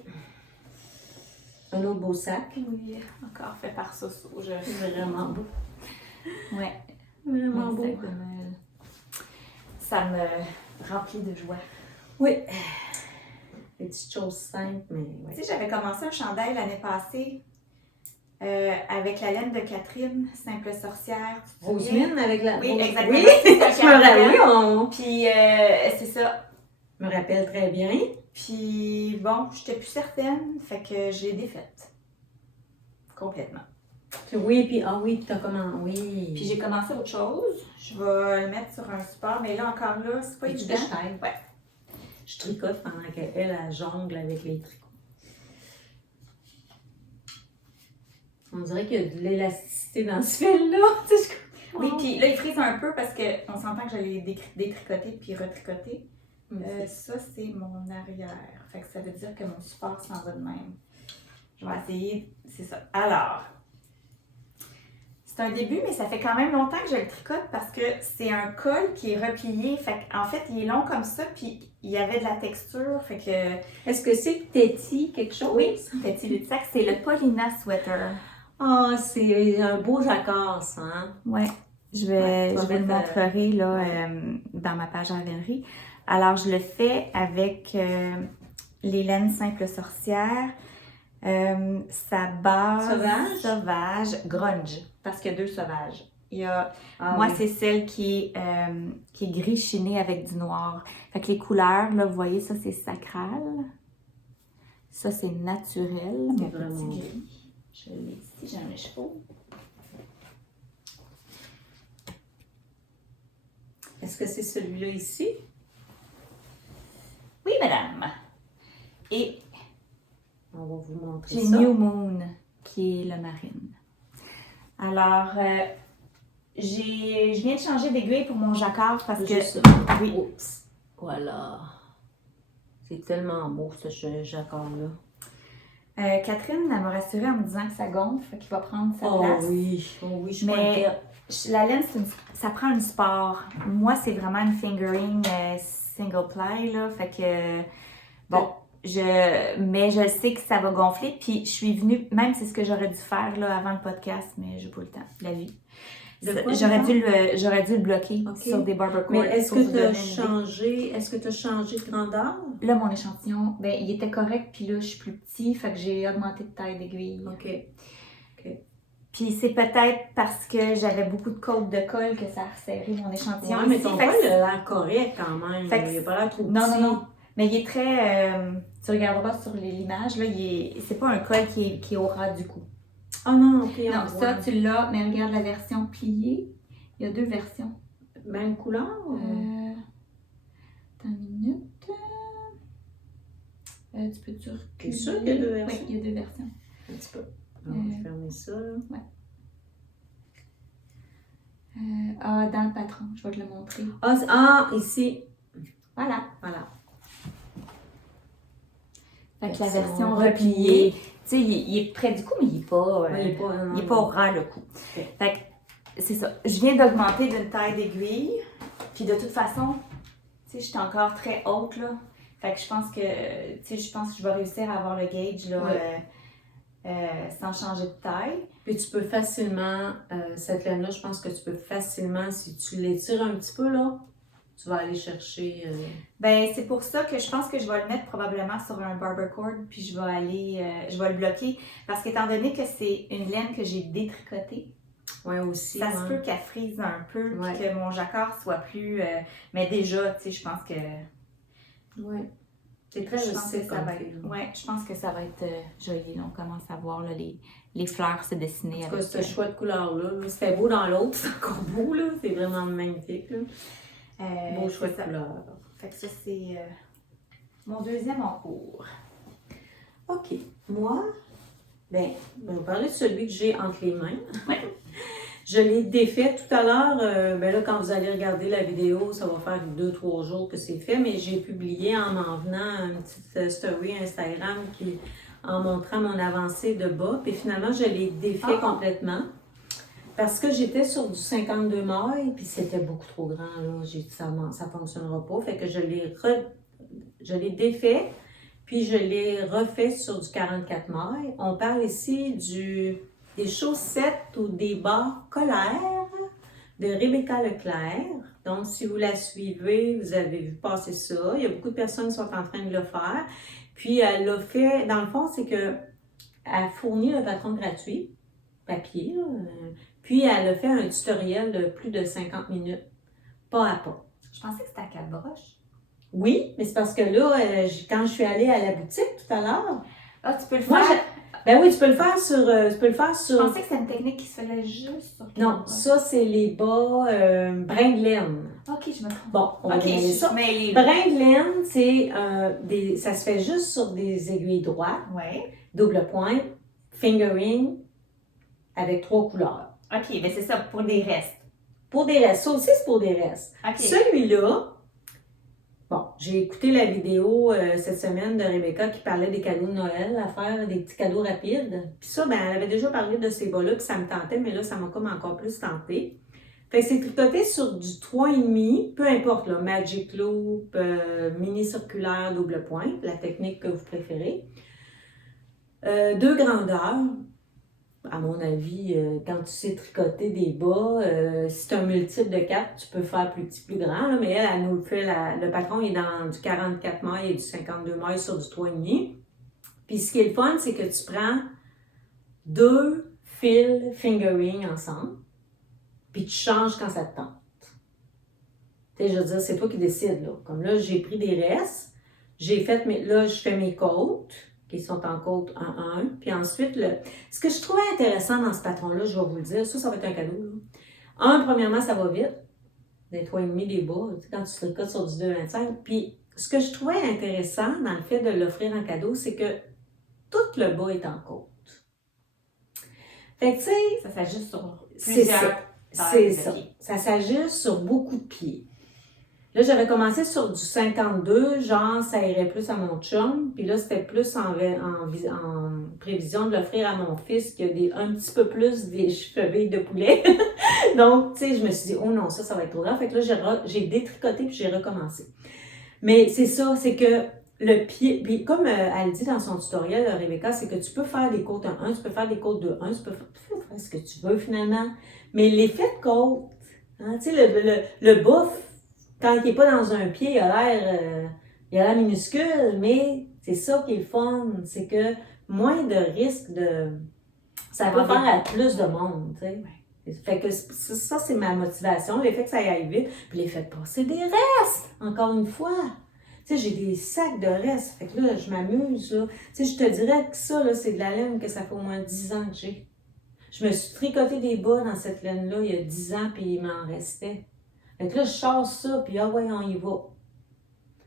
Un autre beau sac. Oui, encore fait par Soso. Vraiment beau. Ouais. Vraiment Le beau. sac de Noël. Ça me remplit de joie. Oui. Des petites choses simples, mais ouais. Tu sais, j'avais commencé un chandail l'année passée avec la laine de Catherine, Simple Sorcière. Tu te souviens? Rosemine avec la... Oui, Rose- exactement. Oui, C'est un je me rappelle, cardigan. Puis c'est ça. Je me rappelle très bien. Puis bon, j'étais plus certaine, fait que je l'ai défaite. Complètement. Puis oui, puis t'as comment? Oui. Puis j'ai commencé autre chose. Je vais le mettre sur un support, mais là encore là, c'est pas Tu évident. t'aides. Ouais. Je tricote pendant qu'elle elle jongle avec les tricots. On dirait qu'il y a de l'élasticité dans ce fil-là. Tu sais, Oui, puis là, il frise un peu parce qu'on s'entend que je l'ai détricoté puis retricoté. Ça, c'est mon arrière. Fait que ça veut dire que mon support s'en va de même. Je vais essayer, c'est ça. Alors, c'est un début, mais ça fait quand même longtemps que je le tricote parce que c'est un col qui est replié. Fait qu'en fait, il est long comme ça, puis il y avait de la texture. Fait que... Est-ce que c'est Téti quelque chose? Oui, petit Lutsac, c'est le Paulina Sweater. Ah, c'est un beau jacquard, ça, hein? Ouais, je Ouais, le mettre, montrerai là, dans ma page Ravellerie. Alors, je le fais avec les laines Simple Sorcière, sa base sauvage, grunge, parce qu'il y a deux sauvages. Il y a, moi, oui. c'est celle qui est gris chiné avec du noir. Fait que les couleurs, là, vous voyez, ça, c'est sacral. Ça, c'est naturel, mon C'est vraiment petit beau. gris. Je l'ai ici, j'ai un écheveau. Est-ce que c'est celui-là ici? Oui, madame. Et On va vous montrer j'ai ça. New Moon, qui est le marine. Alors, je viens de changer d'aiguille pour mon jacquard parce que... Juste ça. Oui. Oups. Voilà. C'est tellement beau, ce jacquard-là. Catherine, elle m'a rassurée en me disant que ça gonfle, fait qu'il va prendre sa Oh place. oui, je suis pas Mais inquiète. la laine, ça prend une sport. Moi, c'est vraiment une fingering single ply, là. Fait que, bon, mais je sais que ça va gonfler. Puis je suis venue, même c'est ce que j'aurais dû faire là, avant le podcast, mais j'ai pas le temps, la vie. J'aurais dû le bloquer sur des barber cords. Mais est-ce que tu as changé, de grandeur? Là, mon échantillon, ben, il était correct, puis là, je suis plus petit, fait que j'ai augmenté de taille d'aiguille. OK. Puis c'est peut-être parce que j'avais beaucoup de côtes de colle que ça a resserré mon échantillon. Ouais, mais ton col a l'air correct quand même. Il n'a pas l'air trop petit. Non. Mais il est très... tu regarderas sur l'image, là, c'est pas un col qui est au ras du cou. Ah non, OK. Non, ça, tu l'as, mais regarde la version pliée. Il y a 2 versions. Même couleur? Attends une minute. Tu peux-tu reculer? T'es sûr qu'il y a 2 versions? Oui, il y a 2 versions. Un petit peu. On va fermer ça, là. Ouais. Dans le patron, je vais te le montrer. Ici. Voilà. Fait que la Version version repliée. repliée. Tu sais, il est près du cou, mais il n'est pas, il est pas au ras le cou. Okay. Fait que c'est ça. Je viens d'augmenter d'une taille d'aiguille. Puis de toute façon, tu sais, je suis encore très haute, là. Fait que je pense que je vais réussir à avoir le gauge, là, sans changer de taille. Puis tu peux facilement, cette laine-là, je pense que tu peux facilement, si tu l'étires un petit peu, là, tu vas aller chercher... Ben, c'est pour ça que je pense que je vais le mettre probablement sur un barber cord, puis je vais le bloquer. Parce qu'étant donné que c'est une laine que j'ai détricotée, aussi. Ça se peut qu'elle frise un peu, puis que mon jacquard soit plus... mais déjà, tu sais, je pense que... Oui. C'est très je pense que ça va être joli. Là, on commence à voir là, les fleurs se dessiner. En tout cas, ce choix de couleur-là, c'était beau dans l'autre, c'est encore beau, là. C'est vraiment magnifique, là. Beau choix de couleur. Fait que ça, c'est mon deuxième en cours. OK. Moi, on va parler de celui que j'ai entre les mains. Je l'ai défait tout à l'heure. Là, quand vous allez regarder la vidéo, ça va faire 2-3 jours que c'est fait, mais j'ai publié en venant une petite story Instagram en montrant mon avancée de bas. Puis finalement, je l'ai défait complètement. Parce que j'étais sur du 52 mailles, puis c'était beaucoup trop grand. Là. J'ai dit, ça ne fonctionnera pas. Fait que je l'ai défait, puis je l'ai refait sur du 44 mailles. On parle ici des chaussettes ou des bas colères de Rebecca Leclerc. Donc, si vous la suivez, vous avez vu passer ça. Il y a beaucoup de personnes qui sont en train de le faire. Puis, elle l'a fait, dans le fond, c'est qu'elle fournit un patron gratuit, papier, là. Puis, elle a fait un tutoriel de plus de 50 minutes, pas à pas. Je pensais que c'était à 4 broches. Oui, mais c'est parce que là, quand je suis allée à la boutique tout à l'heure... Ah, tu peux le faire? Oui, tu peux le faire sur... Je pensais que c'était une technique qui se faisait juste sur... Non, ça, c'est les bas brin de laine. OK, je me trompe. Bon, on va regarder ça. Mais Brin de laine, c'est ça se fait juste sur des aiguilles droites. Oui. Double pointe, fingering, avec 3 couleurs. OK, mais c'est ça, pour des restes. Pour des restes. Ça aussi, c'est pour des restes. OK. Celui-là, j'ai écouté la vidéo cette semaine de Rebecca qui parlait des cadeaux de Noël, à faire des petits cadeaux rapides. Puis ça, elle avait déjà parlé de ces bas-là, puis ça me tentait, mais là, ça m'a comme encore plus tenté. Fait que c'est tricoté sur du 3,5, peu importe, là, Magic Loop, mini circulaire, double pointe, la technique que vous préférez. 2 grandeurs. À mon avis, quand tu sais tricoter des bas, si tu as un multiple de 4, tu peux faire plus petit, plus grand. Là, mais elle nous le fait, le patron est dans du 44 mailles et du 52 mailles sur du 3,5. Puis ce qui est le fun, c'est que tu prends 2 fils fingering ensemble, puis tu changes quand ça te tente. Tu sais, je veux dire, c'est toi qui décides. Là. Comme là, j'ai pris des restes, là, je fais mes côtes, qui sont en côte 1-1. Puis ensuite, ce que je trouvais intéressant dans ce patron-là, je vais vous le dire, ça va être un cadeau. Là. Premièrement, ça va vite. Des 3,5 des bas, tu sais, quand tu tricotes sur du 2,25. Puis, ce que je trouvais intéressant dans le fait de l'offrir en cadeau, c'est que tout le bas est en côte. Fait que, tu sais, ça s'ajuste sur plusieurs tailles. C'est ça. Ça s'ajuste sur beaucoup de pieds. Là, j'avais commencé sur du 52, genre, ça irait plus à mon chum. Puis là, c'était plus en prévision de l'offrir à mon fils qui a un petit peu plus des chevilles de poulet. Donc, tu sais, je me suis dit, oh non, ça va être trop grave. Fait que là, j'ai détricoté puis j'ai recommencé. Mais c'est ça, c'est que le pied, puis comme elle dit dans son tutoriel, Rebecca, c'est que tu peux faire des côtes 1, tu peux faire des côtes de 1, tu peux faire ce que tu veux finalement. Mais l'effet de côte, hein, tu sais, le bouffe, quand il n'est pas dans un pied, il a l'air minuscule, mais c'est ça qui est le fun, c'est que moins de risques de... Ça peut faire à plus de monde, tu sais. Fait que ça, c'est ma motivation, l'effet que ça aille vite, puis l'effet de passer des restes, encore une fois. Tu sais, j'ai des sacs de restes, fait que là, je m'amuse, là. Tu sais, je te dirais que ça, là, c'est de la laine que ça fait au moins 10 ans que j'ai. Je me suis tricoté des bas dans cette laine-là il y a 10 ans, puis il m'en restait. Fait que là, je chasse ça, puis ah ouais, on y va.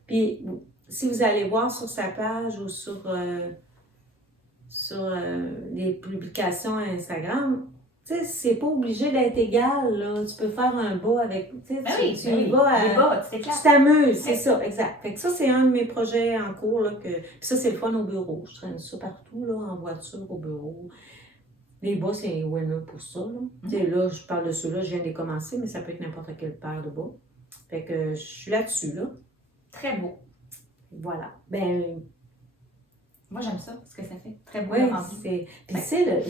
Puis, si vous allez voir sur sa page ou sur les publications Instagram, tu sais, c'est pas obligé d'être égal, là. Tu peux faire un bas avec, tu sais, tu y vas à... Tu t'amuses, c'est ça, exact. Fait que ça, c'est un de mes projets en cours, là, que... Puis ça, c'est le fun au bureau. Je traîne ça partout, là, en voiture, au bureau. Les bas, c'est winner pour ça, là. Tu sais, là, je parle de ceux-là, je viens de les commencer, mais ça peut être n'importe quelle paire de bas. Fait que je suis là-dessus, là. Très beau. Voilà. Ben... Moi, j'aime ça, ce que ça fait. Très beau. Oui, puis tu sais,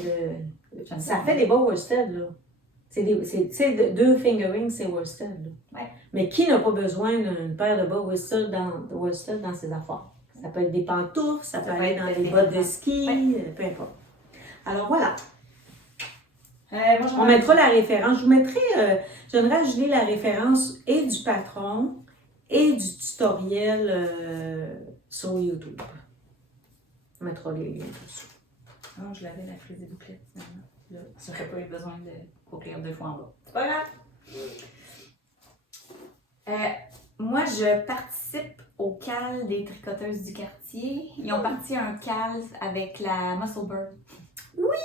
ça fait des bas worsted, là. Tu sais, 2 fingerings, c'est worsted, là. Ouais. Mais qui n'a pas besoin d'une paire de bas worsted dans ses affaires? Ça peut être des pantoufles, ça peut être dans des bottes de ski, peu importe. Alors, voilà. On mettra la référence. Je vous mettrai, je donnerai à Julie la référence et du patron et du tutoriel sur YouTube. On mettra les liens dessus. Oh, je l'avais la frise des bouclettes, finalement. Là, ça n'aurait pas eu besoin de courir 2 fois en bas. C'est pas grave. Moi, je participe au CAL des tricoteuses du quartier. Ils ont parti un CAL avec la Muscle Bird. Oui!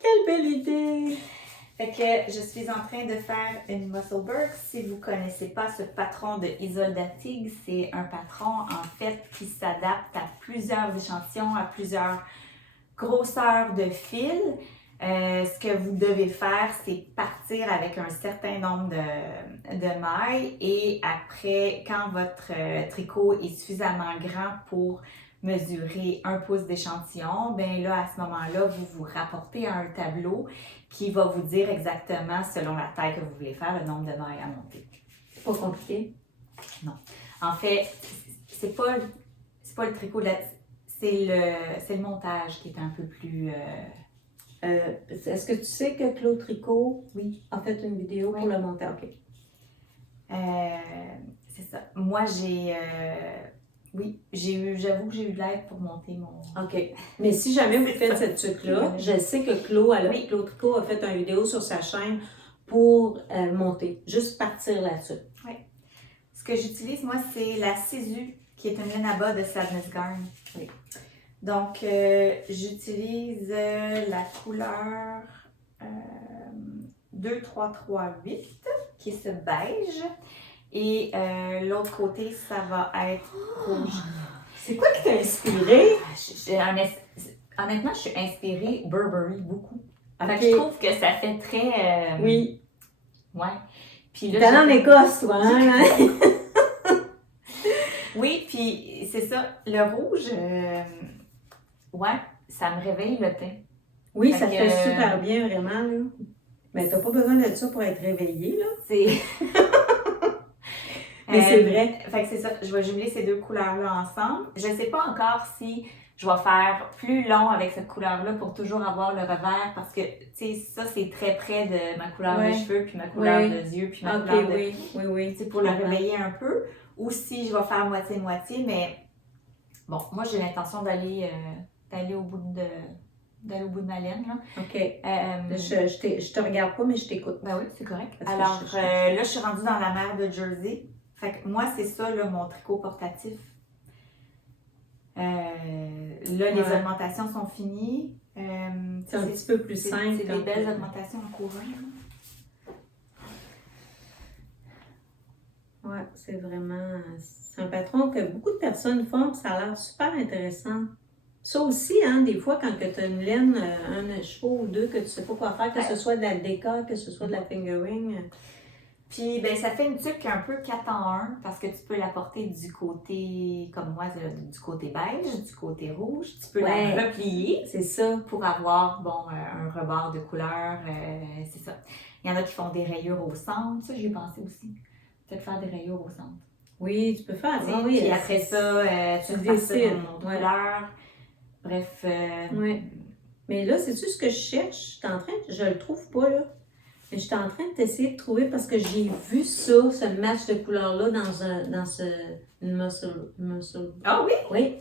Quelle belle idée! Fait que je suis en train de faire une Muscle Bird. Si vous ne connaissez pas ce patron de Isolda Tig, c'est un patron en fait qui s'adapte à plusieurs échantillons, à plusieurs grosseurs de fil. Ce que vous devez faire, c'est partir avec un certain nombre de mailles et après, quand votre tricot est suffisamment grand pour mesurer 1 pouce d'échantillon, bien là, à ce moment-là, vous vous rapportez à un tableau qui va vous dire exactement, selon la taille que vous voulez faire, le nombre de mailles à monter. C'est pas compliqué? Non. En fait, c'est pas le tricot, c'est le montage qui est un peu plus... Est-ce que tu sais que Claude Tricot oui. a fait une vidéo pour le monter? OK. C'est ça. Moi, j'avoue que j'ai eu de l'aide pour monter mon... OK. Mais si jamais vous faites cette tuque-là, je sais que Claude Tricot a fait une vidéo sur sa chaîne pour monter. Juste partir là-dessus. Oui. Ce que j'utilise, moi, c'est la Sisu, qui est une laine à bas de Sadness Garn. Oui. Donc, j'utilise la couleur 2338, qui est ce beige. Et l'autre côté, ça va être rouge. C'est quoi qui t'a inspiré? Honnêtement, je suis inspirée Burberry beaucoup. Okay. Fait que je trouve que ça fait très... oui. Ouais. Puis là, t'es en Écosse, toi, hein? Oui, puis c'est ça. Le rouge, ouais, ça me réveille le teint. Oui, ça fait super bien, vraiment, là. Mais t'as pas besoin de ça pour être réveillée, là. C'est... Mais c'est vrai. Fait que c'est ça, je vais jumeler ces 2 couleurs-là ensemble. Je ne sais pas encore si je vais faire plus long avec cette couleur-là pour toujours avoir le revers parce que, tu sais, ça, c'est très près de ma couleur de cheveux, puis ma couleur de yeux, puis ma couleur de... Oui. Tu sais, pour le réveiller un peu. Ou si je vais faire moitié-moitié, mais bon, moi, j'ai l'intention d'aller au bout de ma laine, là. OK. Je te regarde pas, mais je t'écoute. Ben oui, c'est correct. Alors, là, je suis rendue dans la mer de Jersey. Fait que moi, c'est ça, là, mon tricot portatif. Là, les augmentations sont finies. C'est un petit peu plus simple. C'est des belles augmentations en courant. Ouais. Ouais, c'est vraiment... C'est un patron que beaucoup de personnes font, puis ça a l'air super intéressant. Ça aussi, hein, des fois, quand tu as une laine, un chevaux ou deux, que tu sais pas quoi faire, que ce soit de la déca, que ce soit de la fingering. Puis, ben, ça fait une tuque un peu 4 en 1 parce que tu peux la porter du côté, comme moi, du côté beige, du côté rouge. Tu peux la replier. C'est ça. Pour avoir, bon, un rebord de couleur. C'est ça. Il y en a qui font des rayures au centre. Ça, j'y ai pensé aussi. Peut-être faire des rayures au centre. Oui, tu peux faire. Oui, puis après ça, tu décides une autre couleur. Bref. Oui. Mais là, c'est-tu ce que je cherche? Je le trouve pas, là. Mais je suis en train d'essayer de trouver parce que j'ai vu ça, ce match de couleurs-là, dans une muscle. Ah oui? Oui.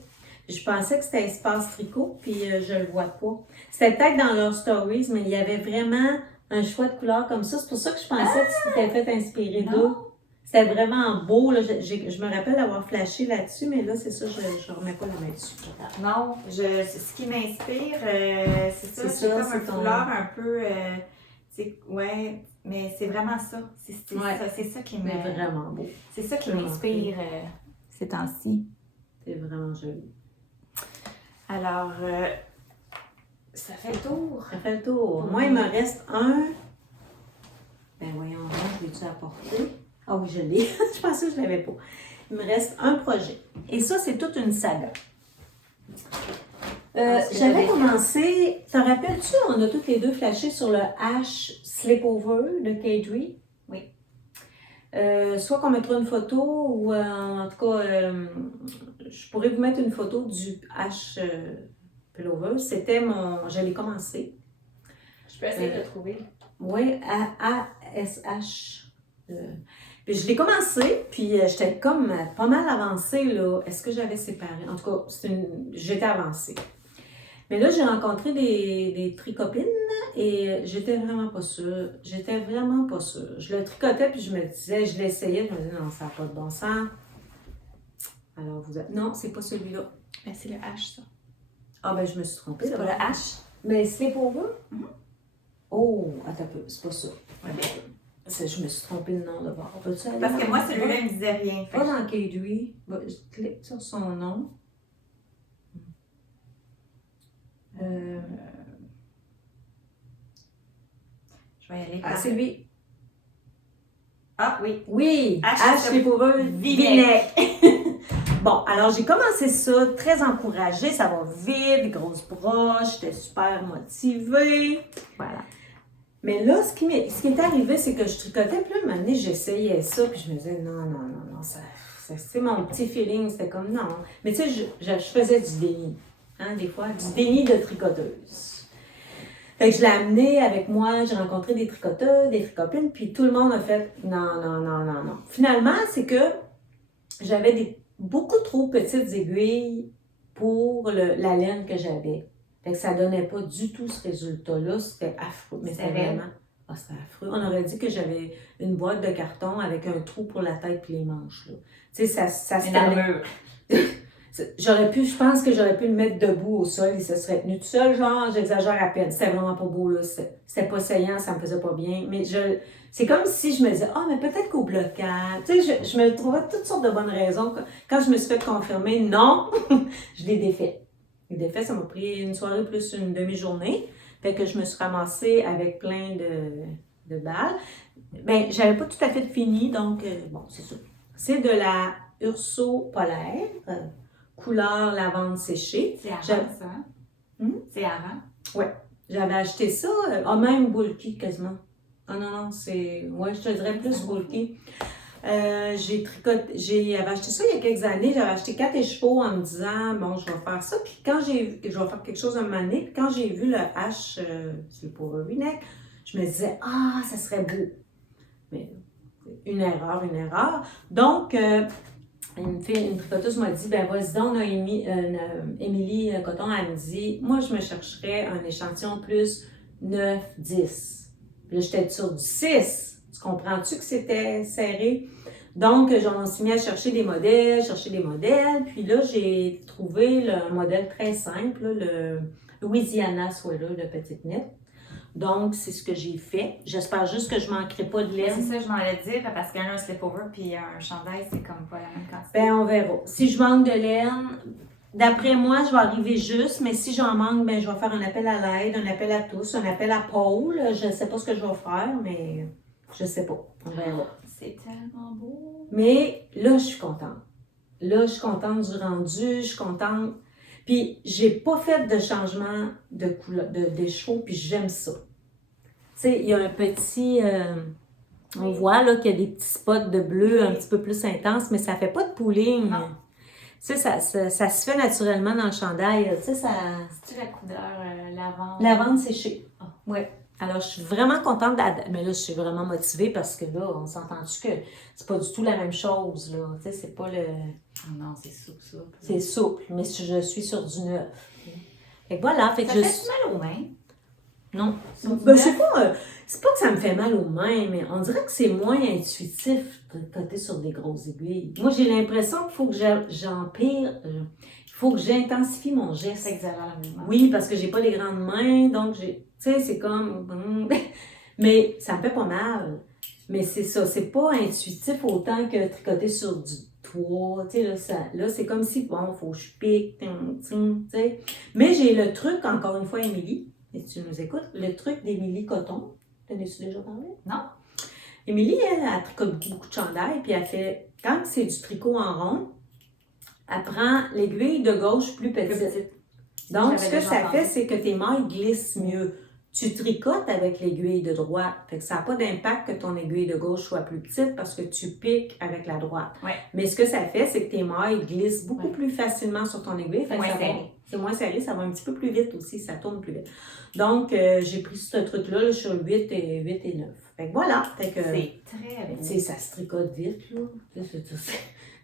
Je pensais que c'était Espace Tricot, puis je le vois pas. C'était peut-être dans leurs stories, mais il y avait vraiment un choix de couleurs comme ça. C'est pour ça que je pensais que tu t'étais fait inspirer d'eux. C'était vraiment beau. Là. Je me rappelle avoir flashé là-dessus, mais là, c'est ça, je remets pas la main dessus. Non, ce qui m'inspire, c'est ça. C'est comme c'est une couleur un peu... ouais, mais c'est vraiment ça. C'est ça qui C'est vraiment beau. C'est ça qui m'inspire ces temps-ci. C'est vraiment joli. Alors, ça fait le tour. Ça fait le tour. Moi, il me reste un. Ben voyons, je l'ai-tu apporté? Ah oui, je l'ai. Je pensais que je ne l'avais pas. Il me reste un projet. Et ça, c'est toute une saga. J'avais commencé, te rappelles-tu, on a toutes les deux flashé sur le Ash Slipover de Kadri? Oui. Soit qu'on mettra une photo ou en tout cas, je pourrais vous mettre une photo du Ash Pullover. Je l'ai commencé. Je peux essayer de le trouver. Oui, ASH. Puis je l'ai commencé, puis j'étais comme pas mal avancée, là. Est-ce que j'avais séparé? En tout cas, j'étais avancée. Mais là, j'ai rencontré des tricopines et j'étais vraiment pas sûre. Je le tricotais, puis je l'essayais, je me disais, non, ça n'a pas de bon sens. Alors, non, c'est pas celui-là. Ben, c'est le H, ça. Ah, ben, je me suis trompée. C'est pas le H? Mais c'est pour vous? Oh, attends un peu, c'est pas ça. Ouais, Je me suis trompée de nom d'abord. Parce que moi, celui-là, il me disait rien. Pas dans Kadri. Je clique sur son nom. Je vais y aller. C'est lui. Ah oui. Oui, H Slipover V-neck. Bon, alors j'ai commencé ça, très encouragée, ça va vite, grosses broches, j'étais super motivée. Voilà. Mais là, ce qui est arrivé, c'est que je tricotais, puis là, un moment donné, j'essayais ça, puis je me disais, non, c'est mon petit feeling, c'était comme, non. Mais tu sais, je faisais du déni, hein, des fois, du déni de tricoteuse. Fait que je l'ai amené avec moi, j'ai rencontré des tricoteurs, des tricopines, puis tout le monde a fait, non. Finalement, c'est que j'avais beaucoup trop petites aiguilles pour la laine que j'avais. Fait que ça donnait pas du tout ce résultat-là. C'était affreux. Mais c'était vraiment... Ah, c'était affreux. On aurait dit que j'avais une boîte de carton avec un trou pour la tête et les manches, là. Tu sais, ça se armure. Je pense que j'aurais pu le mettre debout au sol, il se serait tenu tout seul, genre, j'exagère à peine. C'était vraiment pas beau, là. C'était pas saillant, ça me faisait pas bien. Mais c'est comme si je me disais, mais peut-être qu'au blocage. Tu sais, je me trouvais toutes sortes de bonnes raisons. Quand je me suis fait confirmer, non, je l'ai défait. Ça m'a pris une soirée plus une demi-journée. Fait que je me suis ramassée avec plein de balles. Ben, j'avais pas tout à fait fini, donc bon, c'est ça. C'est de la Urso polaire, couleur lavande séchée. C'est avant ça? C'est avant? Oui. J'avais acheté ça, même bulky quasiment. Ah non, je te dirais plus bulky. J'avais acheté ça il y a quelques années, j'avais acheté 4 écheveaux en me disant, bon, je vais faire ça, puis quand je vais faire quelque chose un moment donné, puis quand j'ai vu le H, c'est pour un V-neck, je me disais, ça serait beau. Mais une erreur. Donc, une tricoteuse m'a dit, ben vas-y donc, Émilie Coton, elle me dit, moi je me chercherais un échantillon plus 9, 10. Puis là, j'étais sur du 6. Tu comprends-tu que c'était serré? Donc, j'en suis mis à chercher des modèles. Puis là, j'ai trouvé un modèle très simple, le Louisiana Sweater de Petite Knit. Donc, c'est ce que j'ai fait. J'espère juste que je ne manquerai pas de Mais c'est laine. ça, je m'en allais dire, parce qu'un slip-over puis un chandail, c'est comme pas la même quantité. Ben, on verra. Si je manque de laine, d'après moi, je vais arriver juste, mais si j'en manque, ben, je vais faire un appel à l'aide, un appel à tous, un appel à Paul. Je ne sais pas ce que je vais faire, mais je sais pas. On verra. C'est tellement beau. Mais là, je suis contente. Là, je suis contente du rendu, je suis contente. Puis, j'ai pas fait de changement de couleur, des chevaux, puis j'aime ça. Tu sais, il y a un petit... on voit là qu'il y a des petits spots de bleu un petit peu plus intenses, mais ça fait pas de pooling. Non. Tu sais, ça se fait naturellement dans le chandail. Tu sais, ça... C'est-tu la couleur lavande? Lavande séchée. Ah. Oui. Alors, je suis vraiment contente mais là, je suis vraiment motivée parce que là, on s'entend-tu que c'est pas du tout la même chose, là. Tu sais, c'est pas le... Oh non, c'est souple. C'est souple, mais je suis sur du neuf. Fait que voilà, fait que Ça fait mal aux mains? Non. Sur du Ben, neuf? c'est pas que ça me fait mal aux mains, mais on dirait que c'est moins intuitif de coter sur des grosses aiguilles. Moi, j'ai l'impression qu'il faut que j'empire, il faut que j'intensifie mon geste. Ça exagère le mouvement. Oui, parce que j'ai pas les grandes mains, donc tu sais, c'est comme... Mais ça me fait pas mal. Mais c'est ça, c'est pas intuitif autant que tricoter sur du toit. Tu sais, là, c'est comme si, bon, faut que je pique, tu sais. Mais j'ai le truc, encore une fois, Émilie, et tu nous écoutes, le truc d'Émilie Coton. T'en as-tu déjà parlé? Non. Émilie, elle tricote beaucoup de chandails, puis elle fait, quand c'est du tricot en rond, elle prend l'aiguille de gauche plus petite. Donc, ce que ça fait, c'est que tes mailles glissent mieux. Tu tricotes avec l'aiguille de droite. Fait que ça n'a pas d'impact que ton aiguille de gauche soit plus petite parce que tu piques avec la droite. Ouais. Mais ce que ça fait, c'est que tes mailles glissent beaucoup plus facilement sur ton aiguille. Fait que c'est moins serré, ça va un petit peu plus vite aussi, ça tourne plus vite. Donc, j'ai pris ce truc-là là, sur 8 et 9. Fait que voilà. Fait que, c'est très beau. Tu sais, ça se tricote vite, là.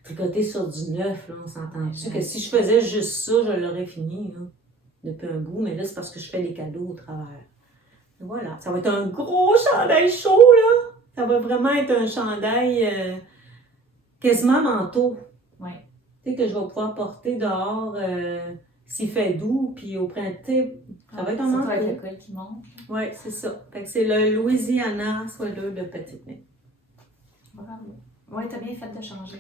Tricoter sur du 9, là, on s'entend-tu que si je faisais juste ça, je l'aurais fini, là, depuis un bout. Mais là, c'est parce que je fais les cadeaux au travers. Voilà, ça va être un gros chandail chaud, là. Ça va vraiment être un chandail quasiment manteau. Oui. Tu sais, que je vais pouvoir porter dehors s'il fait doux, puis au printemps, ça va être un manteau. Surtout avec le col qui monte. Oui, c'est ça. Fait que c'est le Louisiana Sweater de Petite Main. Bravo. Oui, t'as bien fait de changer.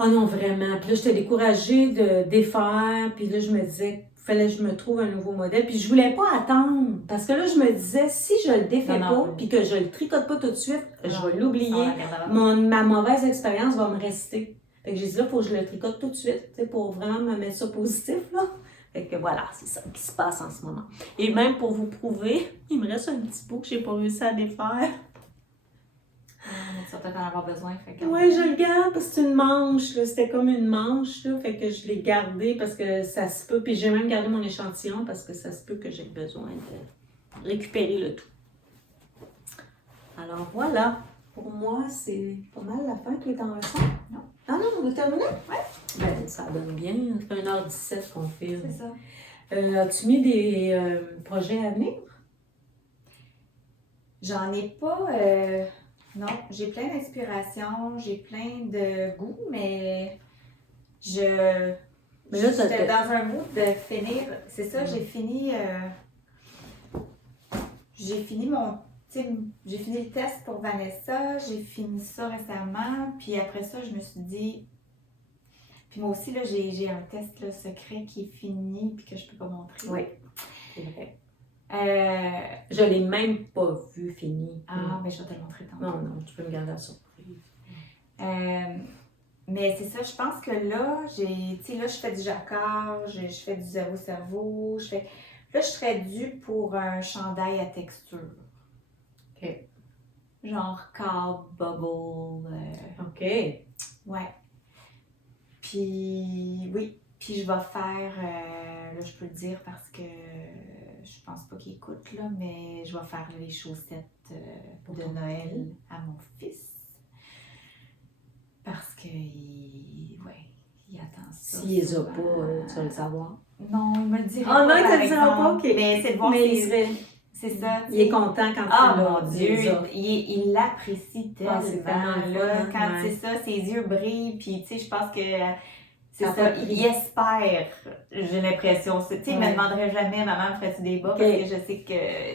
Oh non, vraiment. Puis là, j'étais découragée de défaire, puis là, je me disais fallait que je me trouve un nouveau modèle. Puis je voulais pas attendre. Parce que là, je me disais, si je le défais pas, puis que je le tricote pas tout de suite, je vais l'oublier. Ma mauvaise expérience va me rester. Fait que j'ai dit là, il faut que je le tricote tout de suite, pour vraiment me mettre ça positif, là. Fait que voilà, c'est ça qui se passe en ce moment. Et même pour vous prouver, il me reste un petit bout que j'ai pas réussi à défaire. Tu vas peut-être en avoir besoin. Oui, je le garde parce que c'est une manche. C'était comme une manche. Là, fait que je l'ai gardé parce que ça se peut. Puis j'ai même gardé mon échantillon parce que ça se peut que j'ai besoin de récupérer le tout. Alors voilà. Pour moi, c'est pas mal la fin qui est en ressort. Non. Ah non, on a terminé? Oui. Ben, ça donne bien. Ça fait 1h17 qu'on filme. C'est ça. As-tu mis des projets à venir? J'en ai pas. Non, j'ai plein d'inspiration, j'ai plein de goût, mais j'étais dans un mood de finir. C'est ça, j'ai fini j'ai fini le test pour Vanessa, j'ai fini ça récemment, puis après ça, je me suis dit. Puis moi aussi, là, j'ai un test là, secret qui est fini, puis que je peux pas montrer. Oui, c'est vrai. Je l'ai même pas vu fini. Ah, mais je vais te le montrer tantôt. Non, tu peux me garder la surprise. Mais c'est ça, je pense que là, là, je fais du jacquard, je fais du zéro cerveau, là, je serais due pour un chandail à texture. OK. Genre card, bubble. OK. Ouais. Puis, oui. Puis je vais faire, là, je peux le dire parce que je pense pas qu'il écoute, là, mais je vais faire les chaussettes de Noël à mon fils. Parce que, il attend ça. S'il les a pas, tu vas le savoir. Non, il me le dira pas. Oh non, il par te le dira pas, exemple. OK. Mais c'est de voir c'est ça. Il est content quand tu l'as. Mon Dieu, il l'apprécie tellement. C'est tellement là. fun, Quand ouais. c'est ça, ses yeux brillent, puis tu sais, je pense que C'est Ça a ça, pas de prix. il espère, j'ai l'impression. Tu sais, il me Ouais. demanderait jamais, maman, ferais-tu des bas? Ok. Parce que je sais que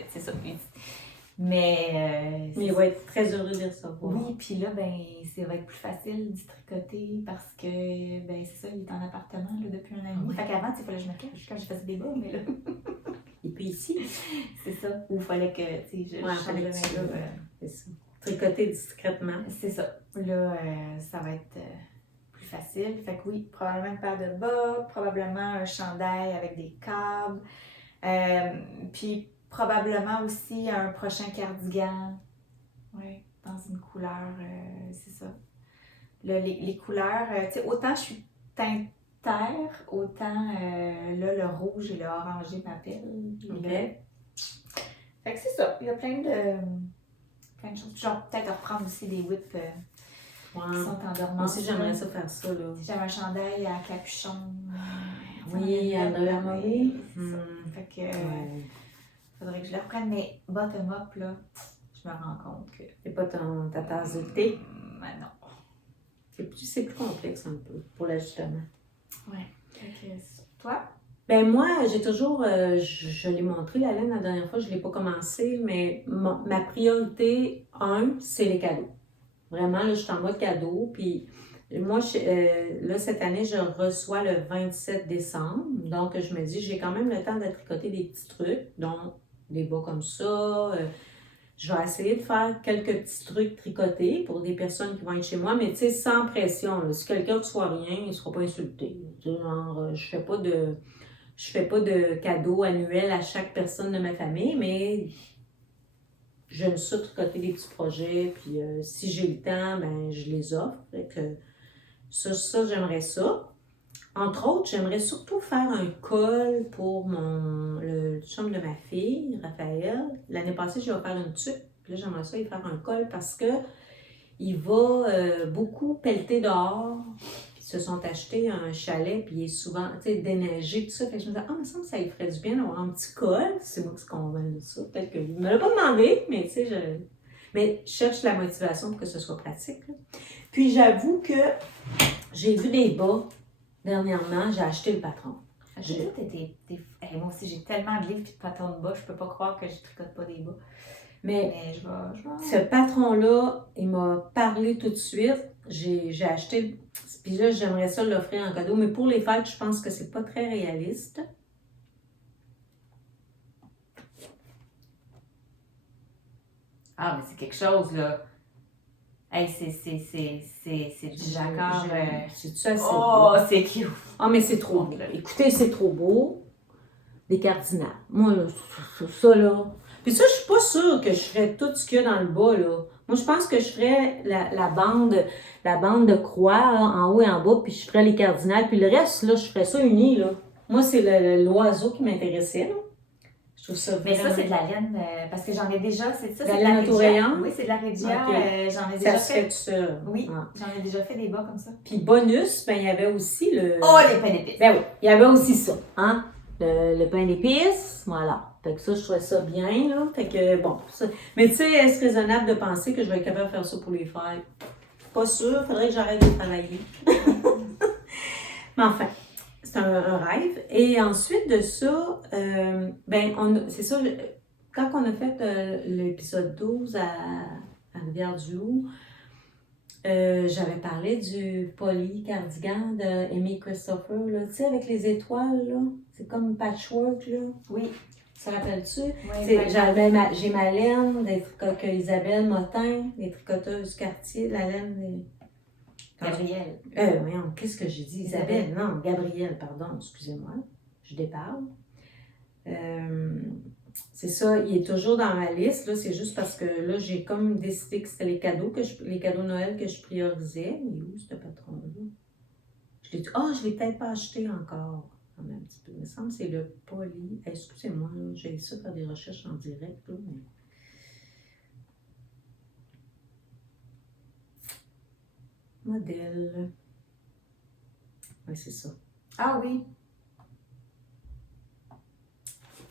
c'est ça. Mais, Mais il va être très heureux de les recevoir. oui, puis là, ben, ça va être plus facile d'y tricoter parce que, ben, c'est ça, il est en appartement là, depuis un an et demi. Ouais. Fait qu'avant, il fallait que je me cache quand je faisais des bas, mais là, Et puis ici, c'est ça. Ou il fallait que, tu sais, je Ouais, change fallait de que main tu- là. c'est ça. Tricoter discrètement. C'est ça. Là, ça va être plus facile. Fait que oui, probablement une paire de bas, probablement un chandail avec des câbles. Puis probablement aussi un prochain cardigan. Oui, dans une couleur, c'est ça. Là, les couleurs, tu sais, autant je suis teinte terre, autant là, le rouge et le orangé m'appellent. OK. Fait que c'est ça. Il y a plein de choses. Genre, peut-être reprendre aussi des whips qui Ouais. sont en dormance. Moi aussi, j'aimerais ça faire ça, là. J'avais un chandail à capuchon. Oui, à Noël, oui. C'est ça. Fait que, Ouais. faudrait que je le reprenne. Mais bottom-up, là, je me rends compte que. C'est pas ta tasse de thé. Ben non. C'est plus complexe un peu pour l'ajustement. Ouais. Fait que, toi? Ben moi, j'ai toujours, je l'ai montré la laine la dernière fois, je ne l'ai pas commencé, mais ma priorité, c'est les cadeaux. Vraiment, là, je suis en mode cadeau. Puis moi, là, cette année, je reçois le 27 décembre. Donc, je me dis, j'ai quand même le temps de tricoter des petits trucs, donc des bas comme ça. Je vais essayer de faire quelques petits trucs tricotés pour des personnes qui vont être chez moi, mais tu sais, sans pression. Là. Si quelqu'un ne reçoit rien, il ne sera pas insulté. Genre, je fais pas de cadeaux annuels à chaque personne de ma famille, mais j'aime ça tricoter des petits projets, puis si j'ai le temps, ben je les offre. Fait que ça, j'aimerais ça. Entre autres, j'aimerais surtout faire un col pour le chum de ma fille, Raphaël. L'année passée, j'ai offert une tuque. Puis là, j'aimerais ça lui faire un col parce que il va beaucoup pelleter dehors. Puis ils se sont achetés un chalet, puis il est souvent, tu sais, déneigé, tout ça. Fait que je me disais, il me semble que ça lui ferait du bien d'avoir un petit col. C'est moi qui suis convaincue de ça. Peut-être qu'il ne me l'a pas demandé, mais tu sais, mais je cherche la motivation pour que ce soit pratique. Là. Puis j'avoue que j'ai vu des bas. Dernièrement, j'ai acheté le patron. Moi aussi, j'ai tellement de livres et de patrons de bas, je peux pas croire que je tricote pas des bas. Mais je vais... ce patron-là, il m'a parlé tout de suite. J'ai acheté, puis là, j'aimerais ça l'offrir en cadeau, mais pour les fêtes, je pense que c'est pas très réaliste. Ah, mais c'est quelque chose, là. Hey, c'est du jacquard. C'est ça, c'est Oh, beau. c'est cute. Ah, mais c'est trop beau. Écoutez, c'est trop beau. Des cardinals. Moi, là, ça, là. Puis ça, je suis pas sûre que je ferais tout ce qu'il y a dans le bas, là. Moi, je pense que je ferais la bande de croix, là, en haut et en bas, puis je ferais les cardinals. Puis le reste, là, je ferais ça uni, là. Moi, c'est l'oiseau qui m'intéressait, là. Je trouve ça Mais vraiment... ça, c'est de la laine, parce que j'en ai déjà, c'est ça, La c'est de laine la autorayante? Oui, c'est de la rédia, Ok. j'en ai Ça déjà se fait fait. tout seul. Oui, Ah. j'en ai déjà fait des bas comme ça. Puis bonus, ben il y avait aussi le... Oh, les pains d'épices! Ben oui, il y avait aussi ça, hein? Le pain d'épices, voilà. Fait que ça, je trouvais ça bien, là. Fait que, bon, ça... Mais tu sais, est-ce raisonnable de penser que je vais être capable de faire ça pour les fêtes? Pas sûr, faudrait que j'arrête de travailler. Mais enfin, c'est un rêve. Et ensuite de ça, c'est ça, quand on a fait l'épisode 12 à Rivière-du-Loup, j'avais parlé du poly cardigan de Amy Christopher, là, tu sais, avec les étoiles, là. C'est comme patchwork, là. Oui. Ça rappelle-tu? Oui, J'ai ma laine que Isabelle Motin, des tricoteuses Cartier, la laine des... Gabrielle. Voyons, qu'est-ce que j'ai dit? Isabelle? Non, Gabrielle, pardon, excusez-moi. Je déparle. C'est ça, il est toujours dans ma liste, là, c'est juste parce que là, j'ai comme décidé que c'était les cadeaux Noël que je priorisais. Il est où, ce patron-là? Je l'ai peut-être pas acheté encore. Un petit peu. Il me semble que c'est le poly. Excusez-moi, là, j'ai ça faire des recherches en direct, là, mais... Modèle. Oui, c'est ça. Ah oui.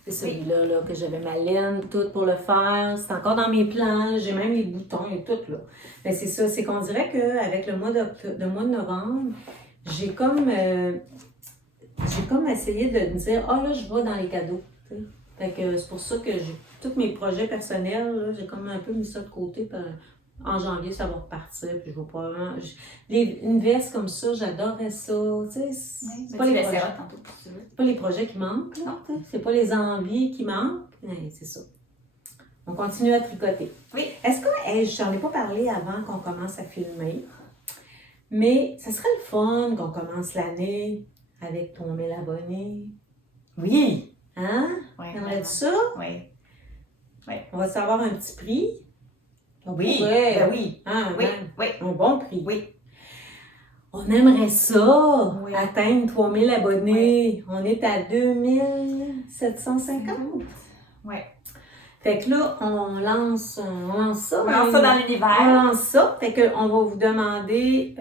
C'est celui-là là, que j'avais ma laine, tout pour le faire. C'est encore dans mes plans. J'ai même les boutons et tout. Là. Mais c'est ça, c'est qu'on dirait qu'avec le mois de novembre, j'ai comme essayé de me dire, ah là, je vais dans les cadeaux. Tu sais. Fait que c'est pour ça que tous mes projets personnels, là, j'ai comme un peu mis ça de côté. Puis en janvier, ça va repartir. Puis je vais probablement. Une veste comme ça, j'adorerais ça. Tu sais, c'est pas les projets. C'est pas les projets qui manquent. Là, c'est pas les envies qui manquent. Mais c'est ça. On continue à tricoter. Oui. Est-ce que, je t'en ai pas parlé avant qu'on commence à filmer, mais ça serait le fun qu'on commence l'année avec ton 1000 abonnés. Oui! Hein? Ouais, T'aimerais-tu ça? Oui. Oui. On va savoir un petit prix. Oui. Ben oui. Hein, Oui. Oui. Un bon prix. Oui. On aimerait ça, Oui. atteindre 3000 abonnés. Oui. On est à 2750. Oui. Fait que là, on lance ça. On lance ça dans l'univers. On lance ça. Fait qu'on va vous demander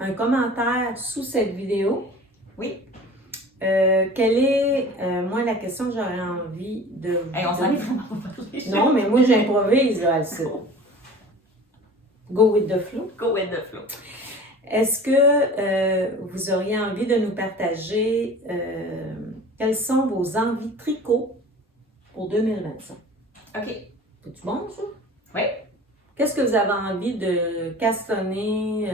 un commentaire sous cette vidéo. Oui. Quelle est, moi, la question que j'aurais envie de vous on s'en est vraiment pas parlé. Non, mais moi, j'improvise, là, Elsa. Go with the flow. Go with the flow. Est-ce que vous auriez envie de nous partager quelles sont vos envies de tricot pour 2025? OK. C'est-tu bon, ça? Oui. Qu'est-ce que vous avez envie de castonner,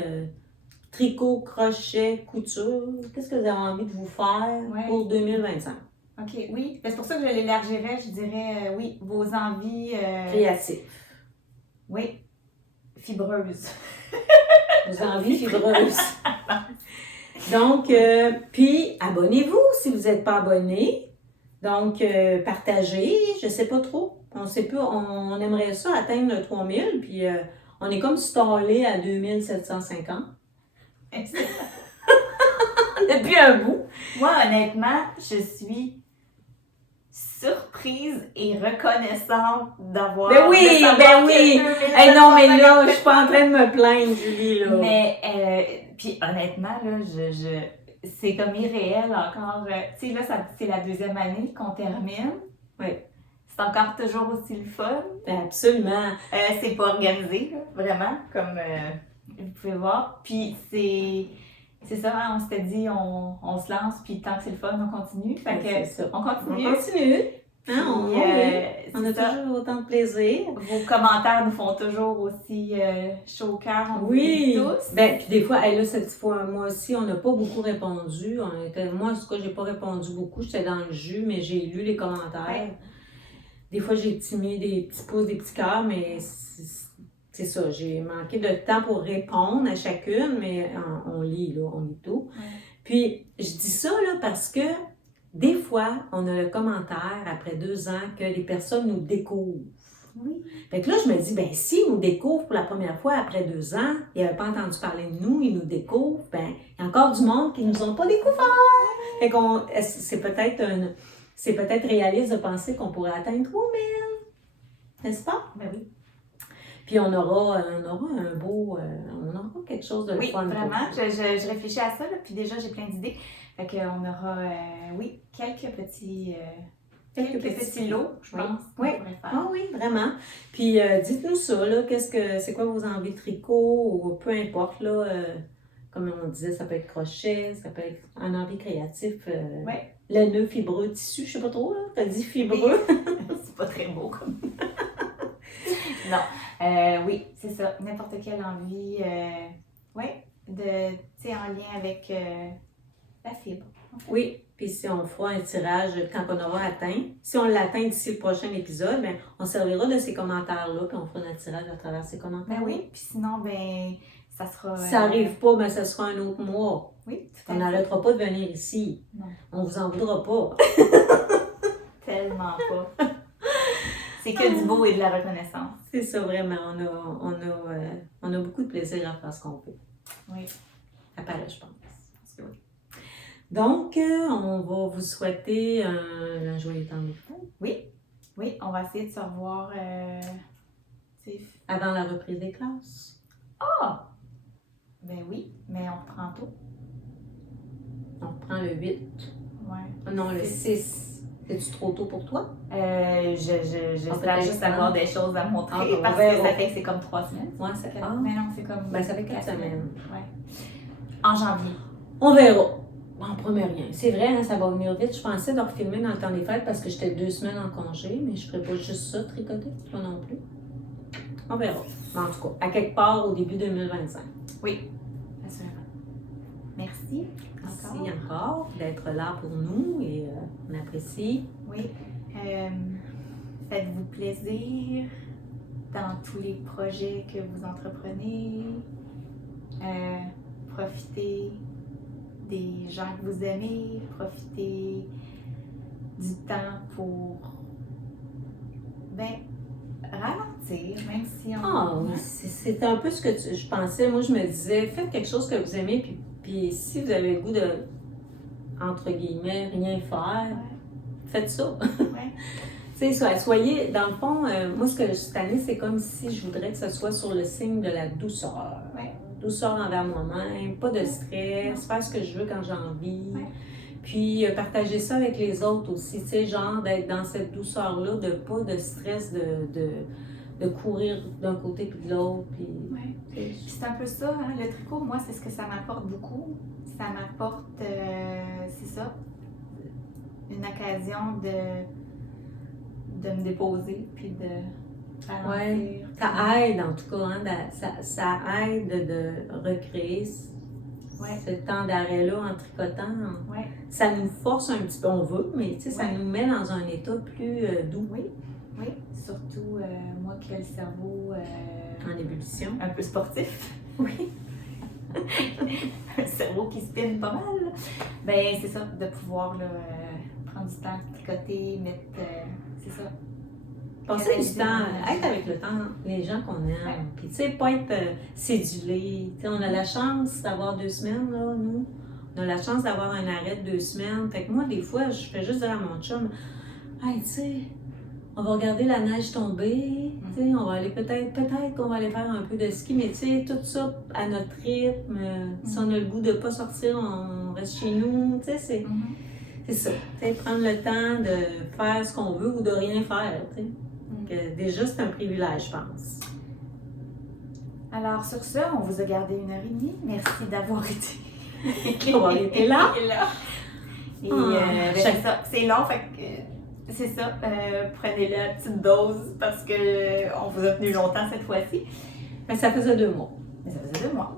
tricot, crochet, couture? Qu'est-ce que vous avez envie de vous faire pour 2025? OK, oui. C'est pour ça que je l'élargirais. Je dirais, oui, vos envies... Créatives. Oui. Fibreuses. Vos envies fibreuses. Donc, puis abonnez-vous si vous n'êtes pas abonné. Donc, partagez, je sais pas trop. On sait pas, on aimerait ça atteindre le 3000, puis on est comme stallé à 2750. Depuis un bout. Moi, honnêtement, je suis surprise et reconnaissante d'avoir... Ben oui! Hey, non, mais là, je suis pas en train de me plaindre, Julie, là. Mais, puis honnêtement, là, c'est comme irréel encore. Tu sais, là, c'est la 2e année qu'on termine. Oui. C'est encore toujours aussi le fun. Ben absolument. C'est pas organisé, là, vraiment, comme vous pouvez voir. Puis c'est ça, hein, on s'était dit, on se lance, puis tant que c'est le fun, on continue. Fait que, on continue. On continue. Hein, on a toujours autant de plaisir. Vos commentaires nous font toujours aussi chaud au cœur. On vous lit tous. Ben, puis des fois, là, cette fois, moi aussi, on n'a pas beaucoup répondu. Moi, en tout cas, j'ai pas répondu beaucoup. J'étais dans le jus, mais j'ai lu les commentaires. Ouais. Des fois, j'ai mis des petits pouces, des petits cœurs, mais c'est ça. J'ai manqué de temps pour répondre à chacune, mais on lit tout. Ouais. Puis, je dis ça là parce que des fois, on a le commentaire après 2 ans que les personnes nous découvrent. Oui. Fait que là, je me dis, ben s'ils nous découvrent pour la première fois après 2 ans, ils n'avaient pas entendu parler de nous, ils nous découvrent, ben il y a encore du monde qui ne nous ont pas découvert. Fait qu'on, c'est peut-être réaliste de penser qu'on pourrait atteindre 3000. N'est-ce pas? Ben oui. Puis on aura un beau, on aura quelque chose de fun. Oui, vraiment. Je réfléchis à ça, là, puis déjà, j'ai plein d'idées. Fait qu'on aura, quelques petits lots, je pense. Oui. Oui, vraiment. Puis dites-nous ça, là, c'est quoi vos envies de tricot, ou peu importe, là, comme on disait, ça peut être crochet, ça peut être un envie créatif. Laineux, fibreux, tissu, je sais pas trop, là. T'as dit fibreux. C'est pas très beau comme. Non. Oui, c'est ça. N'importe quelle envie, en lien avec la fibre. Oui, puis si on fera un tirage quand on aura atteint, si on l'atteint d'ici le prochain épisode, ben, on servira de ces commentaires-là, puis on fera notre tirage à travers ces commentaires. Ben oui, puis sinon, ben, ça sera... Si ça n'arrive pas, ben, ça sera un autre mois. Oui, tout à fait. On n'arrêtera pas de venir ici. Non. On vous en voudra pas. Tellement pas. C'est que du beau et de la reconnaissance. C'est ça, vraiment. On a beaucoup de plaisir à faire ce qu'on fait. Oui. À part là, je pense. Oui. Donc, on va vous souhaiter un joyeux temps de fête. Oui, on va essayer de se revoir avant la reprise des classes. Ah! Ben oui, mais on reprend tôt. On reprend le 8. Ouais. Non, le 6. C'est-tu trop tôt pour toi? J'espère juste avoir des choses à montrer parce que ça fait que c'est comme 3 semaines. Ouais, mais non, c'est comme... Ben, ça fait 4 semaines. Ouais. En janvier. On verra. On promet rien. C'est vrai, hein, ça va venir vite. Je pensais de refilmer dans le temps des fêtes parce que j'étais 2 semaines en congé, mais je ferais pas juste ça, tricoter, toi non plus. On verra. En tout cas, à quelque part au début 2025. Oui, assurément. Merci. Merci encore d'être là pour nous et on apprécie. Oui. Faites-vous plaisir dans tous les projets que vous entreprenez. Profitez des gens que vous aimez. Profitez du temps pour ralentir, même si on... Ah oui, c'est un peu ce que je pensais. Moi, je me disais, faites quelque chose que vous aimez, puis si vous avez le goût de, entre guillemets, rien faire, faites ça. Ouais. Tu sais, soyez, dans le fond, moi, ce que cette année, c'est comme si je voudrais que ce soit sur le signe de la douceur. Ouais. Douceur envers moi-même, pas de stress, faire ce que je veux quand j'ai envie. Ouais. Puis partager ça avec les autres aussi, tu sais, genre d'être dans cette douceur-là, de pas de stress, de courir d'un côté puis de l'autre. Puis, Ouais. Puis c'est un peu ça, hein, le tricot, moi, c'est ce que ça m'apporte beaucoup. Ça m'apporte, c'est ça, une occasion de me déposer puis de ralentir. Ouais. Ça aide en tout cas, hein, ça aide de recréer ce temps d'arrêt-là en tricotant. Ouais. Ça nous force un petit peu, on veut, mais tu sais, ça nous met dans un état plus doux. Oui, surtout moi qui ai le cerveau En ébullition. un peu sportif. Oui. Un cerveau qui spinne pas mal. Ben c'est ça, de pouvoir là, prendre du temps, tricoter, mettre. C'est ça. Passer du temps, être avec le temps, les gens qu'on aime. Ouais. Puis tu sais, pas être cédulé. Tu sais, on a la chance d'avoir 2 semaines, là, nous. On a la chance d'avoir un arrêt de 2 semaines. Fait que moi, des fois, je fais juste dire à mon chum, hey, tu sais, on va regarder la neige tomber, tu sais, on va aller peut-être qu'on va aller faire un peu de ski, mais tu sais, tout ça à notre rythme. Si on a le goût de pas sortir, on reste chez nous, tu sais, c'est ça. Tu sais, prendre le temps de faire ce qu'on veut ou de rien faire, tu sais. Déjà, c'est un privilège, je pense. Alors, sur ce, on vous a gardé 1h30. Merci d'avoir été, d'avoir été là. Et c'est ça, c'est long, fait que c'est ça. Prenez la petite dose parce qu'on vous a tenu longtemps cette fois-ci. Mais ça faisait 2 mois. Mais ça faisait 2 mois.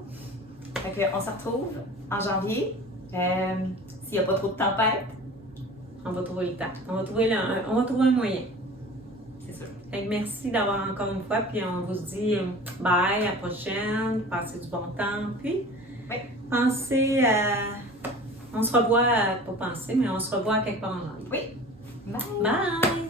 Fait que on se retrouve en janvier. S'il n'y a pas trop de tempête, on va trouver le temps. On va trouver un moyen. C'est sûr. Fait que merci d'avoir encore une fois, puis on vous dit bye, à la prochaine, passez du bon temps, puis pensez à... On se revoit, pas penser, mais on se revoit quelque part en janvier. Oui. Bye! Bye!